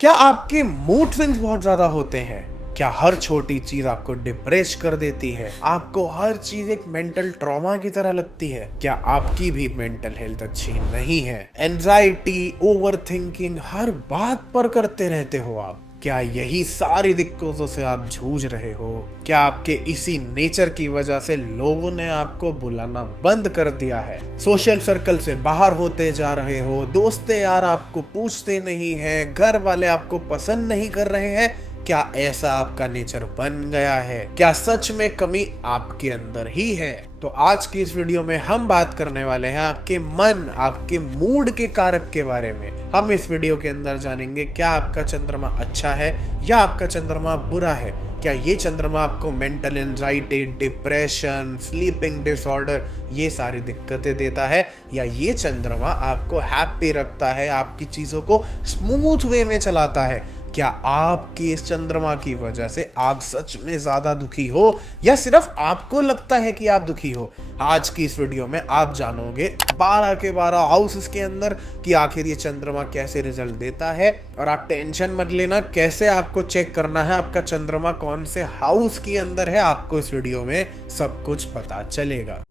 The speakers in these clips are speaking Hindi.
क्या आपके मूड स्विंग्स बहुत ज्यादा होते हैं? क्या हर छोटी चीज आपको डिप्रेस कर देती है? आपको हर चीज एक मेंटल ट्रॉमा की तरह लगती है? क्या आपकी भी मेंटल हेल्थ अच्छी नहीं है? एंजाइटी, ओवर थिंकिंग, हर बात पर करते रहते हो आप? क्या यही सारी दिक्कतों से आप जूझ रहे हो? क्या आपके इसी नेचर की वजह से लोगों ने आपको बुलाना बंद कर दिया है? सोशल सर्कल से बाहर होते जा रहे हो, दोस्त यार आपको पूछते नहीं हैं, घर वाले आपको पसंद नहीं कर रहे हैं? क्या ऐसा आपका नेचर बन गया है? क्या सच में कमी आपके अंदर ही है? तो आज की इस वीडियो में हम बात करने वाले हैं आपके मन, आपके मूड के कारक के बारे में। हम इस वीडियो के अंदर जानेंगे क्या आपका चंद्रमा अच्छा है या आपका चंद्रमा बुरा है। क्या ये चंद्रमा आपको mental anxiety, depression, sleeping disorder ये सारी दिक्कतें देता है, या ये चंद्रमा आपको हैप्पी रखता है, आपकी चीजों को स्मूथ वे में चलाता है? क्या आपकी इस चंद्रमा की वजह से आप सच में ज्यादा दुखी हो या सिर्फ आपको लगता है कि आप दुखी हो? आज की इस वीडियो में आप जानोगे 12 के 12 हाउसेस के अंदर कि आखिर ये चंद्रमा कैसे रिजल्ट देता है। और आप टेंशन मत लेना, कैसे आपको चेक करना है आपका चंद्रमा कौन से हाउस के अंदर है, आपको इस वीडियो में सब कुछ पता चलेगा।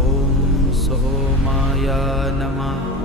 ओम सोमाय नमः।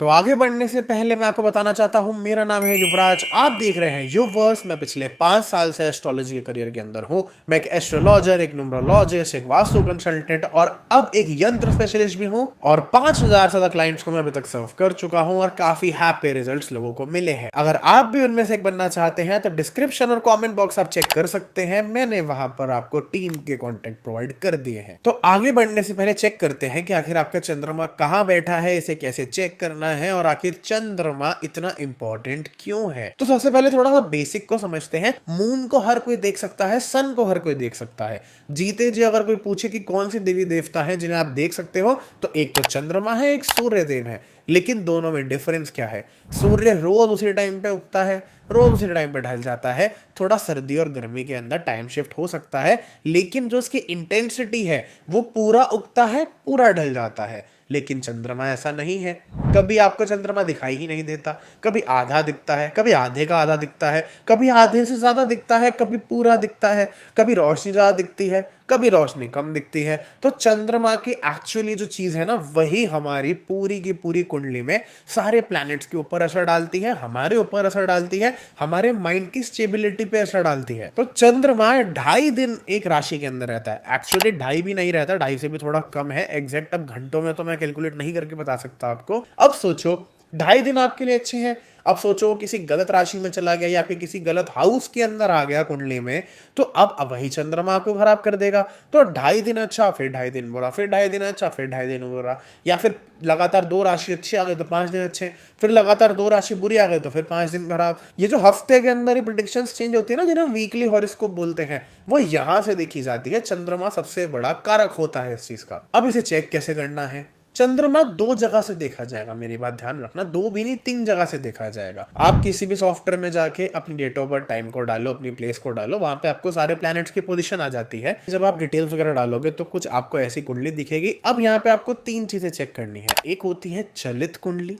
तो आगे बढ़ने से पहले मैं आपको बताना चाहता हूं, मेरा नाम है युवराज, आप देख रहे हैं युवर्स। मैं पिछले 5 साल से एस्ट्रोलॉजी के करियर के अंदर हूं। मैं एक एस्ट्रोलॉजर, एक न्यूमरोलॉजिस्ट, एक वास्तु कंसल्टेंट और अब एक यंत्र स्पेशलिस्ट भी हूं। और 5000 से ज्यादा क्लाइंट्स को मैं अभी तक सर्व कर चुका हूं और काफी हैप्पी रिजल्ट्स लोगों को मिले हैं। अगर आप भी उनमें से एक बनना चाहते हैं तो डिस्क्रिप्शन और कॉमेंट बॉक्स आप चेक कर सकते हैं, मैंने वहां पर आपको टीम के कॉन्टेक्ट प्रोवाइड कर दिए हैं। तो आगे बढ़ने से पहले चेक करते हैं कि आखिर आपका चंद्रमा कहाँ बैठा है, इसे कैसे चेक करना है और आखिर चंद्रमा इतना इंपॉर्टेंट क्यों है। तो सबसे पहले थोड़ा सा बेसिक को समझते हैं। मून को हर कोई देख सकता है, सन को हर कोई देख सकता है। जीते जी अगर कोई पूछे कि कौन सी देवी देवता है जिन्हें आप देख सकते हो, तो एक तो चंद्रमा है, एक सूर्य देव है। लेकिन दोनों में डिफरेंस क्या है? सूर्य रोज उसी टाइम पे उगता है, रोज उसी टाइम पे ढल जाता है। थोड़ा सर्दी और गर्मी के अंदर टाइम शिफ्ट हो सकता है, लेकिन जो उसकी इंटेंसिटी है वो पूरा उगता है, पूरा ढल जाता है। लेकिन चंद्रमा ऐसा नहीं है। कभी आपको चंद्रमा दिखाई ही नहीं देता, कभी आधा दिखता है, कभी आधे का आधा दिखता है, कभी आधे से ज्यादा दिखता है, कभी पूरा दिखता है, कभी रोशनी ज्यादा दिखती है, कभी रोशनी कम दिखती है। तो चंद्रमा की एक्चुअली जो चीज है ना, वही हमारी पूरी की पूरी कुंडली में सारे प्लैनेट्स के ऊपर असर डालती है, हमारे ऊपर असर डालती है, हमारे माइंड की स्टेबिलिटी पे असर डालती है। तो चंद्रमा 2.5 दिन एक राशि के अंदर रहता है। एक्चुअली 2.5 भी नहीं रहता, 2.5 से भी थोड़ा कम है। एग्जैक्ट अब घंटों में तो मैं कैलकुलेट नहीं करके बता सकता आपको। अब सोचो 2.5 दिन आपके लिए अच्छे हैं। अब सोचो किसी गलत राशि में चला गया या फिर किसी गलत हाउस के अंदर आ गया कुंडली में, तो अब वही चंद्रमा आपको खराब कर देगा। तो 2.5 दिन अच्छा, फिर 2.5 दिन बुरा, फिर 2.5 दिन अच्छा, फिर 2.5 दिन बुरा। या फिर लगातार 2 राशि अच्छी आ गई तो 5 दिन अच्छे, फिर लगातार 2 राशि बुरी आ गई तो फिर 5 दिन खराब। ये जो हफ्ते के अंदर ही प्रेडिक्शंस चेंज होती है ना, जिन्हें वीकली हॉरोस्कोप बोलते हैं, वो यहाँ से देखी जाती है। चंद्रमा सबसे बड़ा कारक होता है इस चीज का। अब इसे चेक कैसे करना है? चंद्रमा 2 जगह से देखा जाएगा, मेरी बात ध्यान रखना, 2 भी नहीं 3 जगह से देखा जाएगा। आप किसी भी सॉफ्टवेयर में जाके अपनी डेट ऑफ बर्थ, टाइम को डालो, अपनी प्लेस को डालो, वहां पे आपको सारे प्लैनेट्स की पोजीशन आ जाती है। जब आप डिटेल्स वगैरह डालोगे तो कुछ आपको ऐसी कुंडली दिखेगी। अब यहाँ पे आपको 3 चीजें चेक करनी है। एक होती है चलित कुंडली,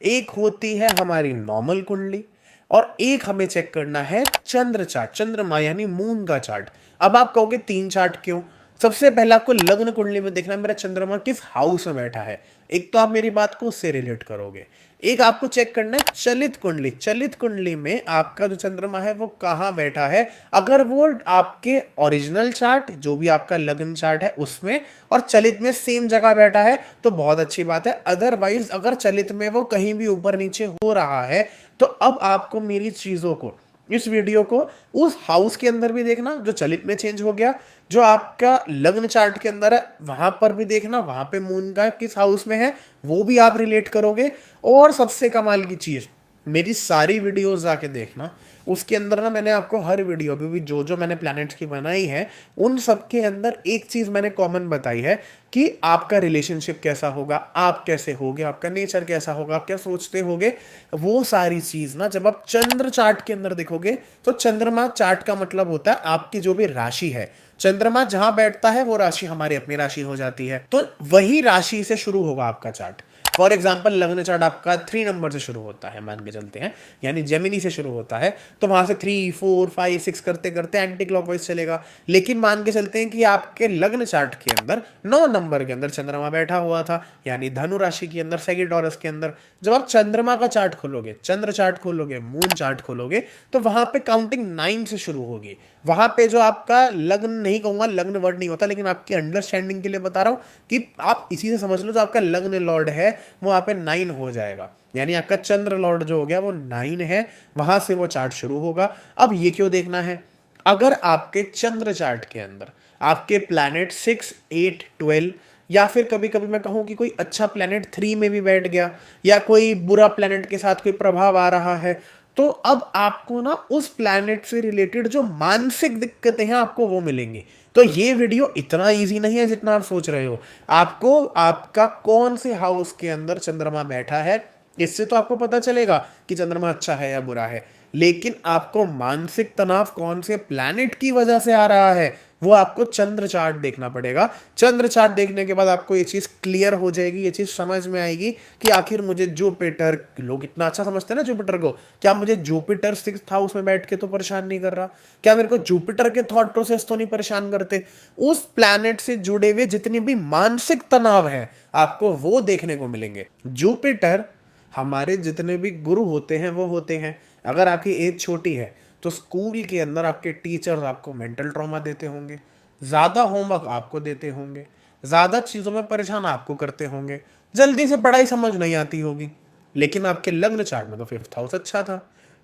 एक होती है हमारी नॉर्मल कुंडली, और एक हमें चेक करना है चंद्र चार्ट, चंद्रमा यानी मून का चार्ट। अब आप कहोगे 3 चार्ट क्यों? सबसे पहले आपको लग्न कुंडली में देखना है मेरा चंद्रमा किस हाउस में बैठा है। एक तो आप मेरी बात को उससे रिलेट करोगे। एक आपको चेक करना है चलित कुंडली। चलित कुंडली में आपका जो चंद्रमा है वो कहाँ बैठा है। अगर वो आपके ओरिजिनल चार्ट, जो भी आपका लग्न चार्ट है उसमें और चलित में सेम जगह बैठा है तो बहुत अच्छी बात है। अदरवाइज अगर चलित में वो कहीं भी ऊपर नीचे हो रहा है, तो अब आपको मेरी चीजों को, इस वीडियो को उस हाउस के अंदर भी देखना जो चलित में चेंज हो गया, जो आपका लग्न चार्ट के अंदर है वहां पर भी देखना, वहां पे मून का किस हाउस में है वो भी आप रिलेट करोगे। और सबसे कमाल की चीज, मेरी सारी वीडियोस जाके देखना, उसके अंदर ना मैंने आपको हर वीडियो भी जो जो मैंने प्लैनेट्स की बनाई है उन सब के अंदर एक चीज मैंने कॉमन बताई है कि आपका रिलेशनशिप कैसा होगा, आप कैसे होगे, आपका नेचर कैसा होगा, आप क्या सोचते होगे। वो सारी चीज ना जब आप चंद्र चार्ट के अंदर देखोगे, तो चंद्रमा चार्ट का मतलब होता है आपकी जो भी राशि है, चंद्रमा जहां बैठता है वो राशि हमारी अपनी राशि हो जाती है। तो वही राशि से शुरू होगा आपका चार्ट। फॉर एग्जाम्पल लग्न चार्ट आपका 3 नंबर से शुरू होता है, मान के चलते हैं, यानी जेमिनी से शुरू होता है, तो वहां से 3, 4, 5, 6 करते करते एंटी क्लॉकवाइज चलेगा। लेकिन मान के चलते हैं कि आपके लग्न चार्ट के अंदर 9 नंबर के अंदर चंद्रमा बैठा हुआ था, यानी धनु राशि के अंदर, सैगिटोरस के अंदर। जब आप चंद्रमा का चार्ट खोलोगे, चंद्र चार्ट खोलोगे, मून चार्ट खोलोगे, तो वहां पे काउंटिंग 9 से शुरू होगी। वहां पे जो आपका लग्न, नहीं कहूंगा लग्न वर्ड नहीं होता, लेकिन आपकी अंडरस्टैंडिंग के लिए बता रहा हूं कि आप इसी से समझ लो, जो आपका लग्न लॉर्ड है वो वहां पे 9 हो जाएगा, यानी आपका चंद्र लॉर्ड जो हो गया वो 9 है, वहां से वो चार्ट शुरू होगा। अब ये क्यों देखना है? अगर आपके चंद्र चार्ट के अंदर आपके प्लैनेट 6, 8, 12 या फिर कभी कभी मैं कहूं कि कोई अच्छा प्लैनेट 3 में भी बैठ गया, या कोई बुरा प्लैनेट के साथ कोई प्रभाव आ रहा है, तो अब आपको ना उस प्लैनेट से रिलेटेड जो मानसिक दिक्कतें हैं आपको वो मिलेंगी। तो ये वीडियो इतना इजी नहीं है जितना आप सोच रहे हो। आपको आपका कौन से हाउस के अंदर चंद्रमा बैठा है इससे तो आपको पता चलेगा कि चंद्रमा अच्छा है या बुरा है, लेकिन आपको मानसिक तनाव कौन से प्लैनेट की वजह से आ रहा है वो आपको चंद्र चार्ट देखना पड़ेगा। चंद्र चार्ट देखने के बाद आपको ये चीज क्लियर हो जाएगी, ये चीज समझ में आएगी कि आखिर मुझे जुपिटर, लोग इतना अच्छा समझते हैं ना जुपिटर को, क्या मुझे जुपिटर 6th हाउस में बैठ के तो परेशान नहीं कर रहा? क्या मेरे को जुपिटर के थॉट प्रोसेस तो नहीं परेशान करते? उस प्लैनेट से जुड़े हुए जितने भी मानसिक तनाव है आपको वो देखने को मिलेंगे। जुपिटर, हमारे जितने भी गुरु होते हैं वो होते हैं, अगर आपकी एज छोटी है तो स्कूल के अंदर आपके टीचर्स आपको मेंटल ट्रॉमा देते होंगे, ज़्यादा होमवर्क आपको देते होंगे, ज़्यादा चीज़ों में परेशान आपको करते होंगे, जल्दी से पढ़ाई समझ नहीं आती होगी। लेकिन आपके लग्न चार्ट में तो 5th हाउस अच्छा था,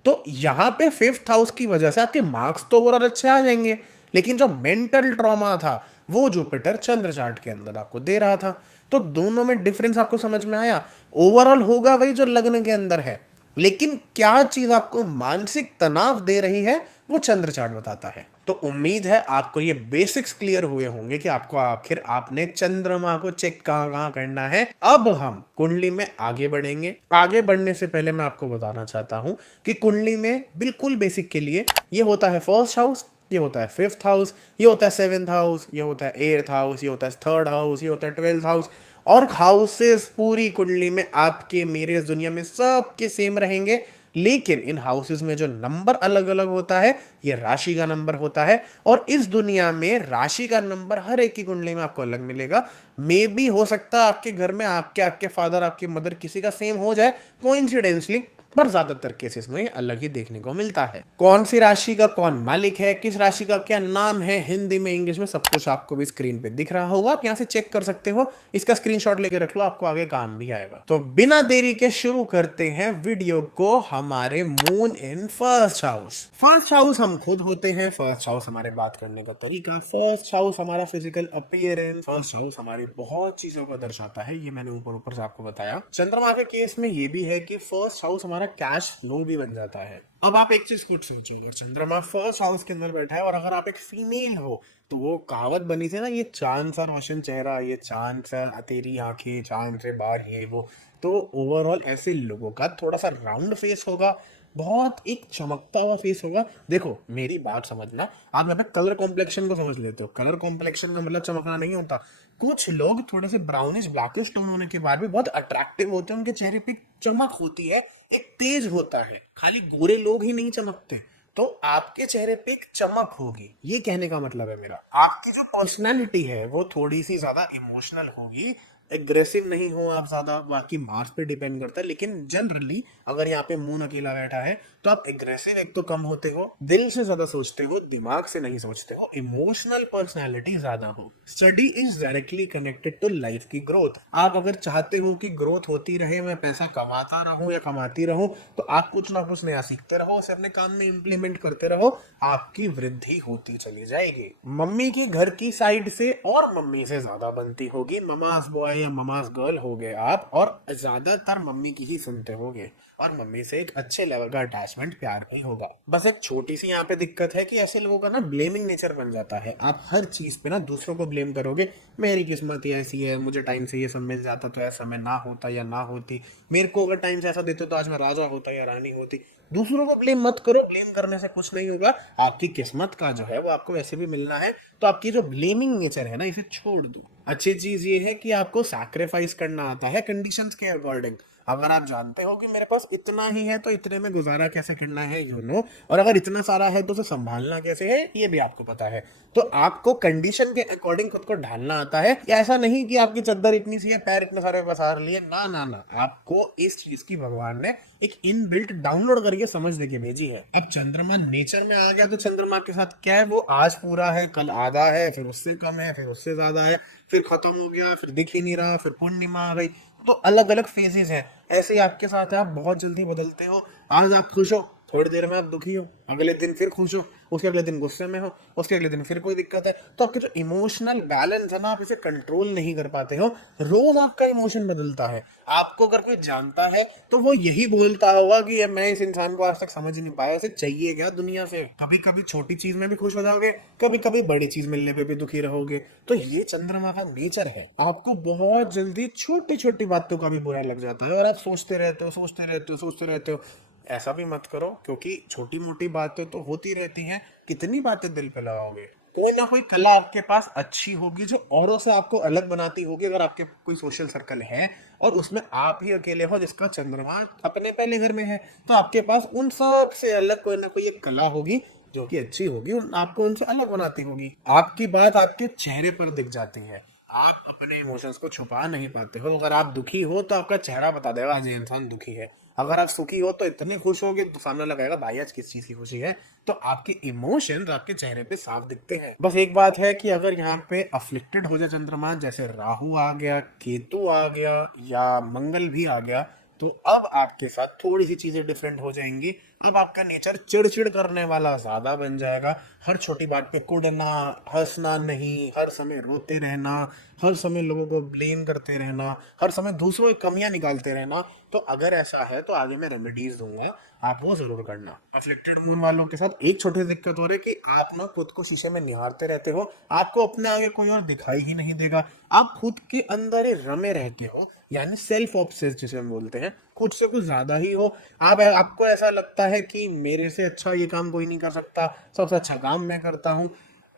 तो यहाँ पे 5th हाउस की वजह से आपके मार्क्स तो ओवरऑल अच्छे आ जाएंगे, लेकिन जो मेंटल ट्रॉमा था वो जुपिटर चंद्र चार्ट के अंदर आपको दे रहा था। तो दोनों में डिफरेंस आपको समझ में आया? ओवरऑल होगा वही जो लग्न के अंदर है, लेकिन क्या चीज आपको मानसिक तनाव दे रही है वो चंद्र चार्ट बताता है। तो उम्मीद है आपको ये बेसिक्स क्लियर हुए होंगे कि आपको आखिर आपने चंद्रमा को चेक कहाँ कहाँ करना है। अब हम कुंडली में आगे बढ़ेंगे। आगे बढ़ने से पहले मैं आपको बताना चाहता हूं कि कुंडली में बिल्कुल बेसिक के लिए ये होता है 1st हाउस, ये होता है 5th हाउस, ये होता है 7th हाउस, ये होता है 8th हाउस, ये होता है 3rd हाउस, ये होता है 12th हाउस। और हाउसेस पूरी कुंडली में आपके मेरे इस दुनिया में सबके सेम रहेंगे, लेकिन इन हाउसेस में जो नंबर अलग अलग होता है ये राशि का नंबर होता है। और इस दुनिया में राशि का नंबर हर एक की कुंडली में आपको अलग मिलेगा। मे भी हो सकता है आपके घर में आपके फादर, आपकी मदर किसी का सेम हो जाए कोइंसिडेंटली, पर ज्यादातर केसेस में अलग ही देखने को मिलता है। कौन सी राशि का कौन मालिक है, किस राशि का क्या नाम है, हिंदी में इंग्लिश में सब कुछ आपको भी स्क्रीन पे दिख रहा होगा, आप यहाँ से चेक कर सकते हो। इसका स्क्रीनशॉट लेके रख लो, आपको आगे काम भी आएगा। तो बिना देरी के शुरू करते हैं वीडियो को। हमारे moon in 1st house. 1st house हम खुद होते हैं, 1st हाउस हमारे बात करने का तरीका, 1st हाउस हमारा फिजिकल अपीयरेंस, 1st हाउस हमारी बहुत चीजों को दर्शाता है। ये मैंने ऊपर ऊपर से आपको बताया। चंद्रमा के केस में ये भी है कि 1st हाउस हमारा कैश फ्लो भी बन जाता है। अब आप एक चीज खुद सोचो, अगर चंद्रमा 1st हाउस के अंदर बैठा है और अगर आप एक फीमेल हो, तो वो कहावत बनी थी ना, ये चांद सा रोशन चेहरा, ये चांद सा तेरी आंखें, चांद से बाहर, ये वो। तो ओवरऑल ऐसे लोगों का थोड़ा सा राउंड फेस होगा, बहुत एक चमकता हुआ फेस होगा। देखो मेरी बात समझना, आप यहाँ पे कलर कॉम्प्लेक्शन को समझ लेते हो। कलर कॉम्प्लेक्शन का मतलब चमकना नहीं होता। कुछ लोग थोड़े से ब्राउनिश ब्लैकिश टोन होने के बाद भी बहुत अट्रैक्टिव होते हैं, उनके चेहरे पे चमक होती है, एक तेज होता है। खाली गोरे लोग ही नहीं चमकते, तो आपके चेहरे पे एक चमक होगी। ये कहने का मतलब है मेरा, आपकी जो पर्सनैलिटी है वो थोड़ी सी ज्यादा इमोशनल होगी, एग्रेसिव नहीं हो आप ज्यादा, बाकी मार्क्स पे डिपेंड करता है। लेकिन जनरली अगर यहाँ पे मून अकेला बैठा है तो आप एग्रेसिव एक तो कम होते हो, दिल से ज्यादा सोचते हो, दिमाग से नहीं सोचते हो, इमोशनल पर्सनैलिटी ज्यादा हो। Study is directly connected to life की ग्रोथ। आप अगर चाहते हो कि ग्रोथ होती रहे, मैं पैसा कमाता रहूं या कमाती रहूं, तो आप कुछ ना कुछ नया सीखते रहो, उसे अपने काम में इंप्लीमेंट करते रहो, आपकी वृद्धि होती चली जाएगी। मम्मी के घर की साइड से और मम्मी से ज्यादा बनती होगी, ममास बॉय या ममास गर्ल हो गए आप, और ज्यादातर मम्मी की ही सुनते होगे, और मम्मी से एक अच्छे लेवल का अटैचमेंट, प्यार भी होगा। बस एक छोटी सी यहाँ पे दिक्कत है कि ऐसे लोगों का ना ब्लेमिंग नेचर बन जाता है। आप हर चीज पे ना दूसरों को ब्लेम करोगे, मेरी किस्मत ही ऐसी है, मुझे टाइम से ये सब मिल जाता तो ऐसा मैं ना होता या ना होती, मेरे को अगर टाइम से ऐसा देते तो आज मैं राजा होता या रानी होती। दूसरों को ब्लेम मत करो, ब्लेम करने से कुछ नहीं होगा। आपकी किस्मत का जो है वो आपको वैसे भी मिलना है, तो आपकी जो ब्लेमिंग नेचर है ना, इसे छोड़ दो। अच्छी चीज ये है कि आपको सैक्रिफाइस करना आता है कंडीशंस के अकॉर्डिंग। अगर आप जानते हो कि मेरे पास इतना ही है तो इतने में गुजारा कैसे करना है, यू नो, और अगर इतना सारा है तो उसे संभालना कैसे है, ये भी आपको पता है। तो आपको कंडीशन के अकॉर्डिंग खुद को ढालना आता है। ऐसा नहीं कि आपकी चद्दर इतनी सी है, पैर इतने सारे पसार लिए, ना ना ना, आपको इस चीज की भगवान ने एक इनबिल्ट डाउनलोड करके समझ देके भेजी है। अब चंद्रमा नेचर में आ गया तो चंद्रमा के साथ क्या है, वो आज पूरा है, कल आधा है, फिर उससे कम है, फिर उससे ज्यादा है, फिर खत्म हो गया, फिर दिख ही नहीं रहा, फिर पूर्णिमा आ गई। तो अलग अलग फेजेस हैं। ऐसे ही आपके साथ है, आप बहुत जल्दी बदलते हो। आज आप खुश हो, थोड़ी देर में आप दुखी हो, अगले दिन फिर खुश हो, उसके अगले दिन गुस्से में हो, उसके अगले दिन फिर कोई दिक्कत है। तो आपके जो इमोशनल बैलेंस है ना, आप इसे कंट्रोल नहीं कर पाते हो। रोज आपका इमोशन बदलता है। आपको अगर कोई जानता है तो वो यही बोलता होगा कि मैं इस इंसान को आज तक समझ नहीं पाया, इसे चाहिए क्या दुनिया से। कभी कभी छोटी चीज में भी खुश हो जाओगे, कभी कभी बड़ी चीज मिलने पे भी दुखी रहोगे। तो ये चंद्रमा का नेचर है। आपको बहुत जल्दी छोटी छोटी बातों का भी बुरा लग जाता है और आप सोचते रहते हो, सोचते रहते हो, सोचते रहते हो। ऐसा भी मत करो, क्योंकि छोटी मोटी बातें तो होती रहती हैं। कितनी बातें दिल पे लगाओगे। कोई ना कोई कला आपके पास अच्छी होगी जो औरों से आपको अलग बनाती होगी। अगर आपके कोई सोशल सर्कल है और उसमें आप ही अकेले हो जिसका चंद्रमा अपने पहले घर में है, तो आपके पास उन सब से अलग कोई ना कोई एक कला होगी जो कि अच्छी होगी और आपको उनसे अलग बनाती होगी। आपकी बात आपके चेहरे पर दिख जाती है। आप अपने इमोशंस को छुपा नहीं पाते हो। अगर आप दुखी हो तो आपका चेहरा बता देगा आज ये इंसान दुखी है। अगर आप सुखी हो तो इतने खुश होगे तो सामने लगाएगा भाई आज किस चीज की खुशी है। तो आपके इमोशंस आपके चेहरे पे साफ दिखते हैं। बस एक बात है कि अगर यहाँ पे अफ्लिक्टेड हो जाए चंद्रमा, जैसे राहु आ गया, केतु आ गया या मंगल भी आ गया, तो अब आपके साथ थोड़ी सी चीजें डिफरेंट हो जाएंगी। अब आपका नेचर चिड़चिड़ करने वाला ज्यादा बन जाएगा। हर छोटी बात पे कुड़ना, हंसना नहीं, हर समय रोते रहना, हर समय लोगों को ब्लेम करते रहना, हर समय दूसरों की कमियां निकालते रहना। तो अगर ऐसा है तो आगे मैं रेमेडीज दूंगा, आप वो जरूर करना। अफ्लिक्टेड मून वालों के साथ एक छोटी दिक्कत हो रही है कि आप ना खुद को शीशे में निहारते रहते हो। आपको अपने आगे कोई और दिखाई ही नहीं देगा। आप खुद के अंदर ही रमे रहते हो, यानी सेल्फ ऑब्सेस्ड जिसे हम बोलते हैं, खुद से कुछ ज्यादा ही हो। आपको ऐसा लगता है कि मेरे से अच्छा ये काम कोई नहीं कर सकता, सबसे अच्छा काम मैं करता हूँ।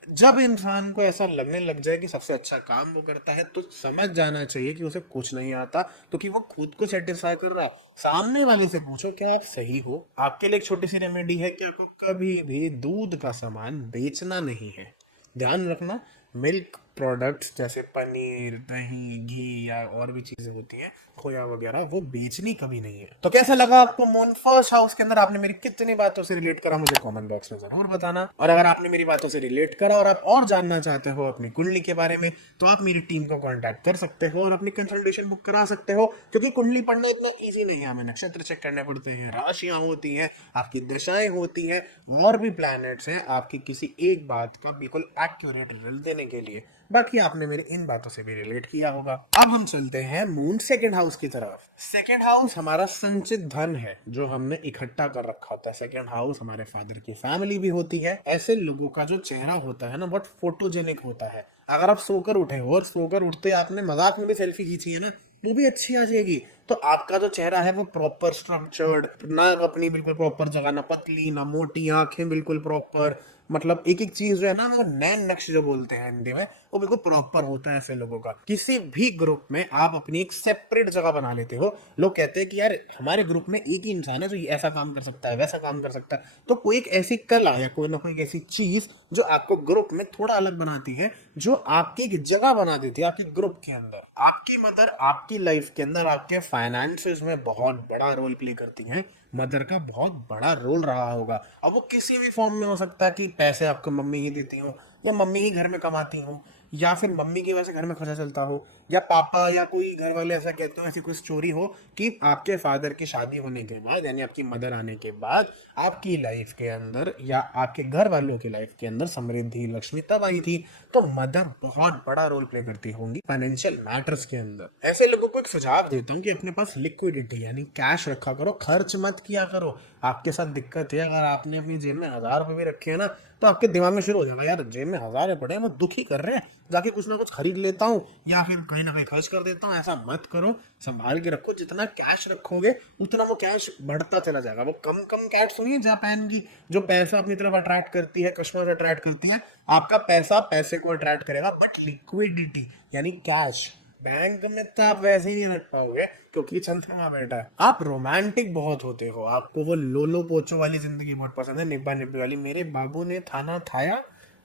जब इंसान को ऐसा लगने लग जाए कि सबसे अच्छा काम वो करता है, तो समझ जाना चाहिए कि उसे कुछ नहीं आता, क्योंकि वो खुद को सेटिस्फाई कर रहा है। सामने वाले से पूछो क्या आप सही हो। आपके लिए एक छोटी सी रेमेडी है कि आपको कभी भी दूध का सामान बेचना नहीं है। ध्यान रखना, मिल्क प्रोडक्ट्स जैसे पनीर, दही, घी या और भी चीजें होती हैं, खोया वगैरह, वो बेचनी कभी नहीं है। तो कैसा लगा आपको मून फर्स्ट हाउस के अंदर? आपने मेरी कितनी बातों से रिलेट करा मुझे कमेंट बॉक्स में जरूर बताना। और अगर आपने मेरी बातों से रिलेट करा और आप और जानना चाहते हो अपनी कुंडली के बारे में, तो आप मेरी टीम को कांटेक्ट कर सकते हो और अपनी कंसल्टेशन बुक करा सकते हो। क्योंकि कुंडली पढ़ना इतना ईजी नहीं है। हमें नक्षत्र चेक करने पड़ते हैं, राशियां होती हैं, आपकी दशाएं होती हैं, और भी प्लैनेट्स हैं आपकी किसी एक बात का बिल्कुल एक्यूरेट रिजल्ट देने के लिए। बाकी आपने मेरी इन बातों से भी रिलेट किया होगा। अब हम चलते हैं मून सेकंड हाउस की तरफ। सेकंड हाउस हमारा संचित धन है जो हमने इकट्ठा कर रखा होता है। सेकंड हाउस हमारे फादर की फैमिली भी होती है। ऐसे लोगों का जो चेहरा होता है ना, बहुत फोटोजेनिक होता है। अगर आप सोकर उठे हो और सोकर उठते आपने मजाक में भी सेल्फी खींची है ना, वो भी अच्छी आ जाएगी। तो आपका जो चेहरा है वो प्रॉपर स्ट्रक्चर्ड, नाक अपनी बिल्कुल प्रॉपर जगह, ना पतली ना मोटी, आंखें बिल्कुल प्रॉपर, मतलब एक एक चीज जो है ना, वो नैन नक्श जो बोलते हैं हिंदी में, वो बिल्कुल प्रॉपर होता है ऐसे लोगों का। किसी भी ग्रुप में आप अपनी एक सेपरेट जगह बना लेते हो। लोग कहते हैं कि यार हमारे ग्रुप में एक ही इंसान है जो ऐसा काम कर सकता है, वैसा काम कर सकता है। तो कोई एक ऐसी कला या कोई ना कोई ऐसी चीज जो आपको ग्रुप में थोड़ा अलग बनाती है, जो आपकी एक जगह बना देती है आपके ग्रुप के अंदर। आपकी मदर आपकी लाइफ के अंदर आपके फाइनेंसेस में बहुत बड़ा रोल प्ले करती हैं। मदर का बहुत बड़ा रोल रहा होगा। अब वो किसी भी फॉर्म में हो सकता है कि पैसे आपको मम्मी ही देती हो, या मम्मी ही घर में कमाती हो, या फिर मम्मी की वजह से घर में खर्चा चलता हो, या पापा या कोई घर वाले ऐसा कहते हो, ऐसी कोई स्टोरी हो कि आपके फादर की शादी होने के बाद, यानी आपकी मदर आने के बाद, आपकी लाइफ के अंदर या आपके घर वालों की लाइफ के अंदर समृद्धि लक्ष्मी तब आई थी। तो मदर बहुत बड़ा रोल प्ले करती होंगी फाइनेंशियल मैटर्स के अंदर। ऐसे लोगों को एक सुझाव देता हूँ कि अपने पास लिक्विडिटी यानी कैश रखा करो, खर्च मत किया करो। आपके साथ दिक्कत है, अगर आपने अपनी जेब में 1000 रुपए भी रखे हैं ना, तो आपके दिमाग में शुरू हो जाएगा यार जेब में 1000 पड़े हैं, वो दुखी कर रहे हैं, जाके कुछ ना कुछ खरीद लेता हूँ या फिर कहीं ना कहीं खर्च कर देता हूँ। ऐसा मत करो, संभाल के रखो। जितना कैश रखोगे उतना वो कैश बढ़ता चला जाएगा। वो कम कम कैश सुनिए, जापान की जो पैसा अपनी तरफ अट्रैक्ट करती है, कस्टमर अट्रैक्ट करती है, आपका पैसा पैसे को अट्रैक्ट करेगा। बट लिक्विडिटी यानी कैश बैंक में तो आप वैसे ही नहीं रख पाओगे, क्योंकि चंद्रमा बेटा आप रोमांटिक बहुत होते हो। आपको वो लोलो पोचो वाली जिंदगी बहुत पसंद है, निब्बा निब्बी वाली। मेरे बाबू ने थाना थाया,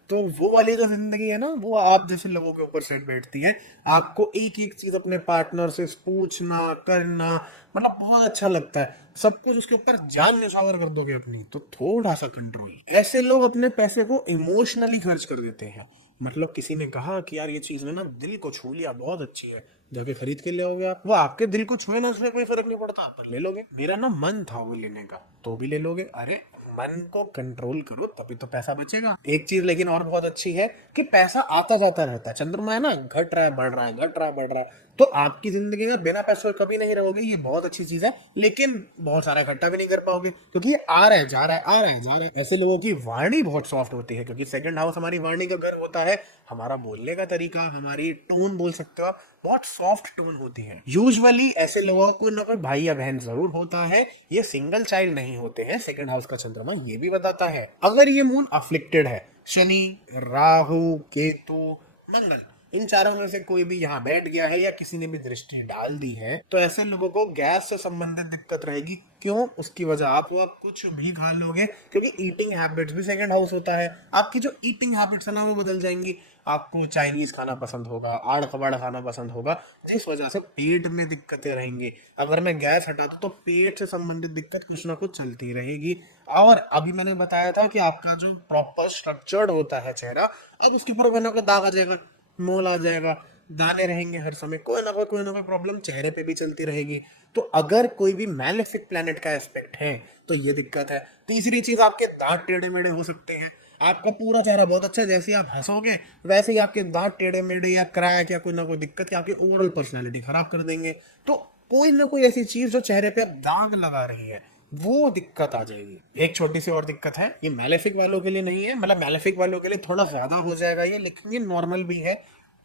तो वो वाली जो जिंदगी है ना, वो आप जैसे लोगों के ऊपर सेट बैठती है। आपको एक एक चीज अपने पार्टनर से पूछना करना, मतलब बहुत अच्छा लगता है। सब कुछ उसके ऊपर जान निछावर कर दोगे अपनी, तो थोड़ा सा कंट्रोल। ऐसे लोग अपने पैसे को इमोशनली खर्च कर देते हैं। मतलब किसी ने कहा कि यार ये चीज में ना दिल को छू लिया, बहुत अच्छी है, जाके खरीद के ले आओगे आप। वो आपके दिल को छुए ना, उसमें कोई फर्क नहीं पड़ता, आप ले लोगे। मेरा ना मन था वो लेने का, तो भी ले लोगे। अरे मन को कंट्रोल करो, तभी तो पैसा बचेगा। एक चीज लेकिन और बहुत अच्छी है कि पैसा आता जाता रहता है। चंद्रमा है ना, घट रहा है बढ़ रहा है, घट रहा है बढ़ रहा है, तो आपकी जिंदगी में बिना पैसों के कभी नहीं रहोगे। ये बहुत अच्छी चीज है। लेकिन बहुत सारा इकट्ठा भी नहीं कर पाओगे, क्योंकि ये आ रहा है जा रहा है, आ रहा है जा रहा है। ऐसे लोगों की वाणी बहुत सॉफ्ट होती है, क्योंकि सेकंड हाउस हमारी वाणी का घर होता है। हमारा बोलने का तरीका, हमारी टोन बोल सकते हो आप, बहुत सॉफ्ट टोन होती है। यूजुअली ऐसे लोगों को ना कोई भाई या बहन जरूर होता है। ये सिंगल चाइल्ड नहीं होते हैं। सेकंड हाउस का चंद्रमा ये भी बताता है। अगर ये मून अफ्लिक्टेड है, शनि, राहु, केतु, मंगल, इन चारों में से कोई भी यहाँ बैठ गया है या किसी ने भी दृष्टि डाल दी है, तो ऐसे लोगों को गैस से संबंधित दिक्कत रहेगी। क्यों? उसकी वजह आप कुछ भी खा लोगे, क्योंकि ईटिंग हैबिट्स भी सेकंड हाउस होता है। आपकी जो ईटिंग हैबिट्स है ना, वो बदल जाएंगी। आपको चाइनीज खाना पसंद होगा, आड़ कबाड़ खाना पसंद होगा, जिस वजह से पेट में दिक्कतें रहेंगी। अगर मैं गैस हटा दूं तो पेट से संबंधित दिक्कत कुछ ना कुछ चलती रहेगी। और अभी मैंने बताया था कि आपका जो प्रॉपर स्ट्रक्चर्ड होता है चेहरा, अब उसके ऊपर कोई दाग आ जाएगा, मोल आ जाएगा, दाने रहेंगे हर समय, कोई ना कोई प्रॉब्लम चेहरे पे भी चलती रहेगी। तो अगर कोई भी मैलेफिक प्लैनेट का एस्पेक्ट है तो ये दिक्कत है। तीसरी चीज, आपके दांत टेढ़े मेढ़े हो सकते हैं। आपका पूरा चेहरा बहुत अच्छा है, जैसे आप हंसोगे वैसे ही आपके दांत टेढ़े मेढ़े या क्रैक या कोई ना कोई दिक्कत या आपकी ओवरऑल पर्सनैलिटी खराब कर देंगे। तो कोई ना कोई ऐसी चीज जो चेहरे पे दाग लगा रही है, वो दिक्कत आ जाएगी। एक छोटी सी और दिक्कत है, ये मैलेफिक वालों के लिए नहीं है, मतलब मैलेफिक वालों के लिए थोड़ा ज्यादा हो जाएगा ये, लेकिन ये नॉर्मल भी है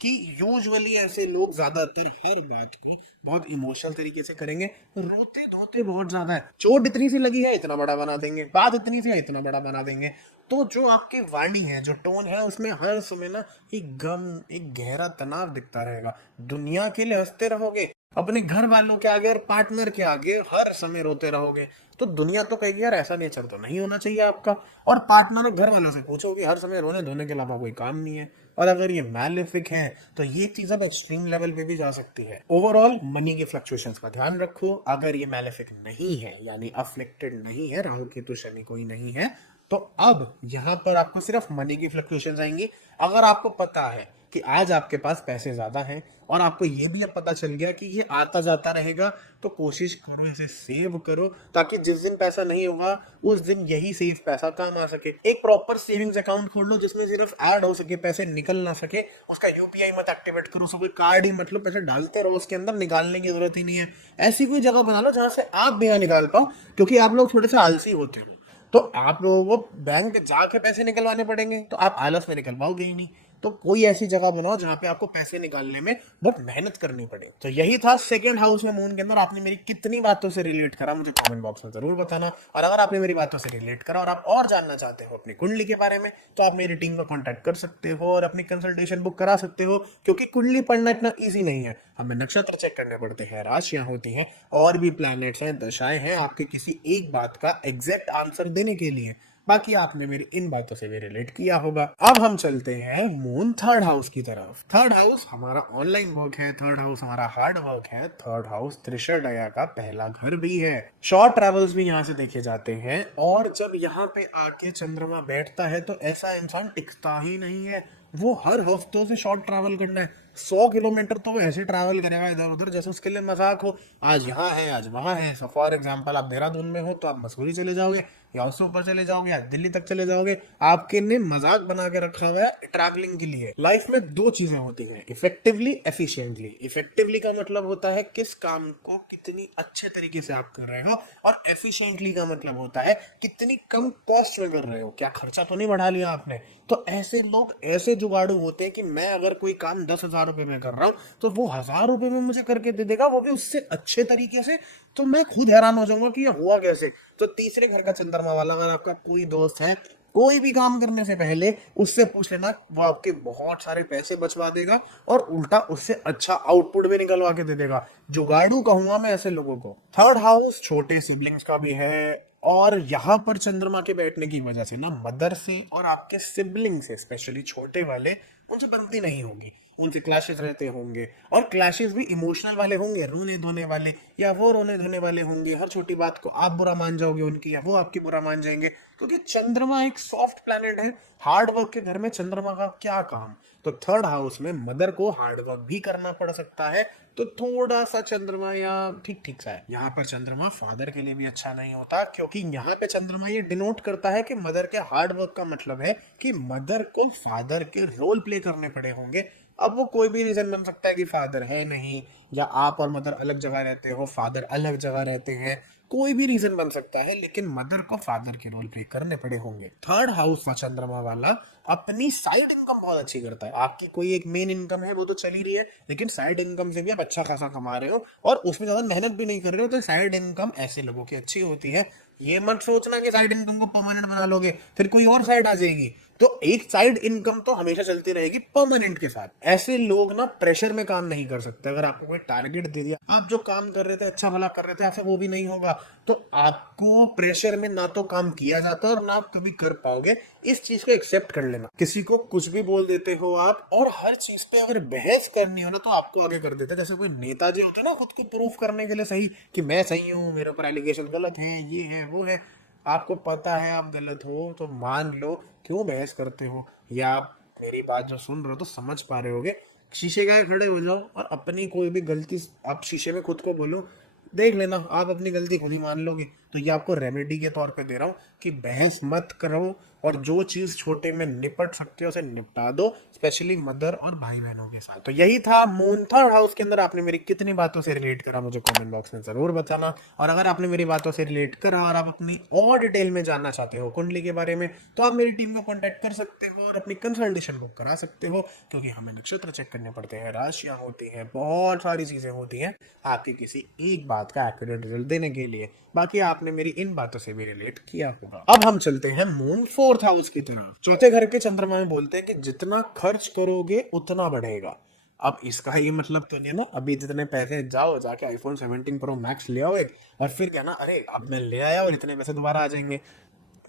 कि यूजुअली ऐसे लोग ज्यादातर हर बात की बहुत इमोशनल तरीके से करेंगे। रोते धोते बहुत ज्यादा है। चोट इतनी सी लगी है, इतना बड़ा बना देंगे। बात इतनी सी है, इतना बड़ा बना देंगे। तो जो आपकी वाणी है, जो टोन है, उसमें हर समय ना एक गम, एक गहरा तनाव दिखता रहेगा। दुनिया के लिए हंसते रहोगे, अपने घर वालों के आगे और पार्टनर के आगे हर समय रोते रहोगे, तो दुनिया तो कहेगी यार ऐसा नेचर तो नहीं होना चाहिए आपका। और पार्टनर और घर वालों से पूछोगे, हर समय रोने धोने के अलावा कोई काम नहीं है। और अगर ये मैलेफिक है तो ये चीज अब एक्सट्रीम लेवल पे भी जा सकती है। ओवरऑल मनी की फ्लक्चुएशंस का ध्यान रखो। अगर ये मैलेफिक नहीं है, यानी अफ्लिक्टेड नहीं है, राहु केतु शनि कोई नहीं है, तो अब यहाँ पर आपको सिर्फ मनी की फ्लक्चुएशंस आएंगी। अगर आपको पता है कि आज आपके पास पैसे ज्यादा हैं और आपको ये भी अब पता चल गया कि ये आता जाता रहेगा, तो कोशिश करो इसे सेव करो, ताकि जिस दिन पैसा नहीं होगा उस दिन यही सेव पैसा काम आ सके। एक प्रॉपर सेविंग्स अकाउंट खोल लो जिसमें सिर्फ ऐड हो सके, पैसे निकल ना सके। उसका यूपीआई मत एक्टिवेट करो, उसको कोई कार्ड ही मतलब पैसे डालते रहो उसके अंदर, निकालने की जरूरत ही नहीं है। ऐसी कोई जगह बना लो जहां से आप भी ना निकाल पाओ, क्योंकि आप लोग थोड़े से आलसी होते हो, तो आप लोगों को बैंक जाके पैसे निकलवाने पड़ेंगे, तो आप आलस में निकल पाओगे ही नहीं। तो कोई ऐसी जगह बनाओ जहां पे आपको पैसे निकालने में बहुत मेहनत करनी पड़े। तो यही था सेकंड हाउस में मून के अंदर। आपने मेरी कितनी बातों से रिलेट करा मुझे कमेंट बॉक्स में जरूर बताना। और अगर आपने मेरी बातों से रिलेट करा और आप और जानना चाहते हो अपनी कुंडली के बारे में, तो आप मेरी टीम को कांटेक्ट कर सकते हो और अपनी कंसल्टेशन बुक करा सकते हो, क्योंकि कुंडली पढ़ना इतना ईजी नहीं है। हमें नक्षत्र चेक करने पड़ते हैं, राशियां होती हैं, और भी प्लैनेट्स हैं, दशाएं हैं, आपके किसी एक बात का एग्जैक्ट आंसर देने के लिए। बाकी आपने मेरी इन बातों से भी रिलेट किया होगा। अब हम चलते हैं मून थर्ड हाउस की तरफ। थर्ड हाउस हमारा ऑनलाइन वर्क है, थर्ड हाउस हमारा हार्ड वर्क है, थर्ड हाउस त्रिशर्दया का पहला घर भी है। शॉर्ट ट्रेवल्स भी यहाँ से देखे जाते हैं, और जब यहाँ पे आके चंद्रमा बैठता है तो ऐसा इंसान टिकता ही नहीं है। वो हर हफ्तों से शॉर्ट ट्रैवल करना है, 100 किलोमीटर तो वो ऐसे ट्रैवल करेगा इधर उधर जैसे उसके लिए मजाक हो। आज यहाँ है, आज वहाँ है। फॉर एग्जाम्पल आप देहरादून में हो तो आप मसूरी चले जाओगे, या उससे ऊपर चले जाओगे, या दिल्ली तक चले जाओगे। आपके ने मजाक बना के रखा हुआ है ट्रैवलिंग के लिए। लाइफ में दो चीजें होती हैं, इफेक्टिवली, एफिशिएंटली। इफेक्टिवली का मतलब होता है किस काम को कितनी अच्छे तरीके से आप कर रहे हो, और एफिशिएंटली का मतलब होता है कितनी कम कॉस्ट में कर रहे हो, क्या खर्चा तो नहीं बढ़ा लिया आपने। तो ऐसे लोग ऐसे जुगाड़ू होते हैं कि मैं अगर कोई काम 10,000 रुपए में कर रहा हूँ तो वो 1,000 रुपए में मुझे करके दे देगा, वो भी उससे अच्छे तरीके से। तो मैं खुद हैरान हो जाऊंगा कि ये हुआ कैसे। तो तीसरे घर का चंद्रमा वाला अगर आपका कोई दोस्त है, कोई भी काम करने से पहले उससे पूछ लेना, वो आपके बहुत सारे पैसे बचवा देगा और उल्टा उससे अच्छा आउटपुट भी निकलवा के दे देगा। जुगाड़ू कहूंगा मैं ऐसे लोगों को। थर्ड हाउस छोटे सिबलिंग्स का भी है, और यहाँ पर चंद्रमा के बैठने की वजह से ना मदर से और आपके सिबलिंग से, स्पेशली छोटे वाले, उनसे बनती नहीं होगी, उनसे क्लैशेस रहते होंगे। और क्लैशेस भी इमोशनल वाले होंगे, रोने धोने वाले, या वो रोने धोने वाले होंगे। हर छोटी बात को आप बुरा मान जाओगे उनकी, या वो आपकी बुरा मान जाएंगे, क्योंकि चंद्रमा एक सॉफ्ट प्लैनेट है। हार्ड वर्क के घर में चंद्रमा का क्या काम। तो थर्ड हाउस में मदर को हार्ड वर्क भी करना पड़ सकता है, तो थोड़ा सा चंद्रमा या ठीक ठीक सा है। यहाँ पर चंद्रमा फादर के लिए भी अच्छा नहीं होता, क्योंकि यहाँ पे चंद्रमा ये डिनोट करता है कि मदर के हार्ड वर्क का मतलब है कि मदर को फादर के रोल प्ले करने पड़े होंगे। अब वो कोई भी रीजन बन सकता है कि फादर है नहीं, या आप और मदर अलग जगह रहते हो, फादर अलग जगह रहते हैं, कोई भी रीजन बन सकता है, लेकिन मदर को फादर के रोल प्ले करने पड़े होंगे। थर्ड हाउस का चंद्रमा वाला अपनी साइड इनकम बहुत अच्छी करता है। आपकी कोई एक मेन इनकम है वो तो चल ही रही है, लेकिन साइड इनकम से भी आप अच्छा खासा कमा रहे हो और उसमें ज्यादा मेहनत भी नहीं कर रहे हो, तो साइड इनकम ऐसे लोगों की अच्छी होती है। ये मत सोचना कि साइड इनकम को परमानेंट बना लोगे फिर कोई और साइड आ जाएगी। तो एक साइड इनकम तो हमेशा चलती रहेगी परमानेंट के साथ। ऐसे लोग ना प्रेशर में काम नहीं कर सकते। अगर आपको कोई टारगेट दे दिया, आप जो काम कर रहे थे अच्छा भला कर रहे थे, आपसे वो भी नहीं होगा, तो आपको प्रेशर में ना तो काम किया जाता है और ना आप कभी कर पाओगे। इस चीज को एक्सेप्ट कर लेना। किसी को कुछ भी बोल देते हो आप, और हर चीज पे अगर बहस करनी हो ना तो आपको आगे कर देते हैं। जैसे कोई नेताजी होते हैं ना, खुद को प्रूफ करने के लिए सही कि मैं सही हूँ, मेरे ऊपर एलिगेशन गलत है, ये है वो है। आपको पता है आप गलत हो तो मान लो, क्यों बहस करते हो। या आप मेरी बात जो सुन रहे हो तो समझ पा रहे होगे, शीशे के आगे खड़े हो जाओ और अपनी कोई भी गलती आप शीशे में खुद को बोलो, देख लेना आप अपनी गलती खुद ही मान लोगे। तो ये आपको रेमेडी के तौर पे दे रहा हूँ कि बहस मत करो, और जो चीज छोटे में निपट सकते हो उसे निपटा दो, स्पेशली मदर और भाई बहनों के साथ। तो यही था मून थर्ड हाउस के अंदर। आपने मेरी कितनी बातों से रिलेट करा मुझे कमेंट बॉक्स में जरूर बताना। और अगर आपने मेरी बातों से रिलेट करा और आप अपनी और डिटेल में जानना चाहते हो कुंडली के बारे में, तो आप मेरी टीम को कॉन्टेक्ट कर सकते हो और अपनी कंसल्टेशन बुक करा सकते हो, क्योंकि हमें नक्षत्र चेक करने पड़ते हैं, राशियां होती हैं, बहुत सारी चीजें होती हैं आपकी किसी एक बात का एक्यूरेट रिजल्ट देने के लिए। बाकी आपने मेरी इन बातों से भी रिलेट किया होगा। अब हम चलते हैं मून फोर्थ हाउस की तरफ। चौथे घर के चंद्रमा में बोलते हैं कि जितना खर्च करोगे उतना बढ़ेगा। अब इसका ये मतलब तो नहीं है ना अभी जितने पैसे जाओ जाके आईफोन 17 प्रो मैक्स ले आओ एक, और फिर क्या ना, अरे अब मैं ले आया और इतने पैसे दोबारा आ जाएंगे।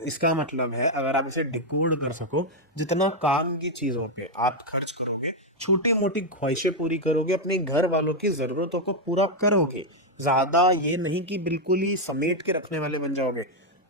इसका मतलब है अगर आप इसे डिकोड कर सको, जितना काम की चीजों पे आप खर्च करोगे, छोटी मोटी ख्वाहिशें पूरी करोगे, अपने घर वालों की जरूरतों को पूरा करोगे, ज्यादा ये नहीं कि बिल्कुल ही समेट के रखने वाले बन जाओगे,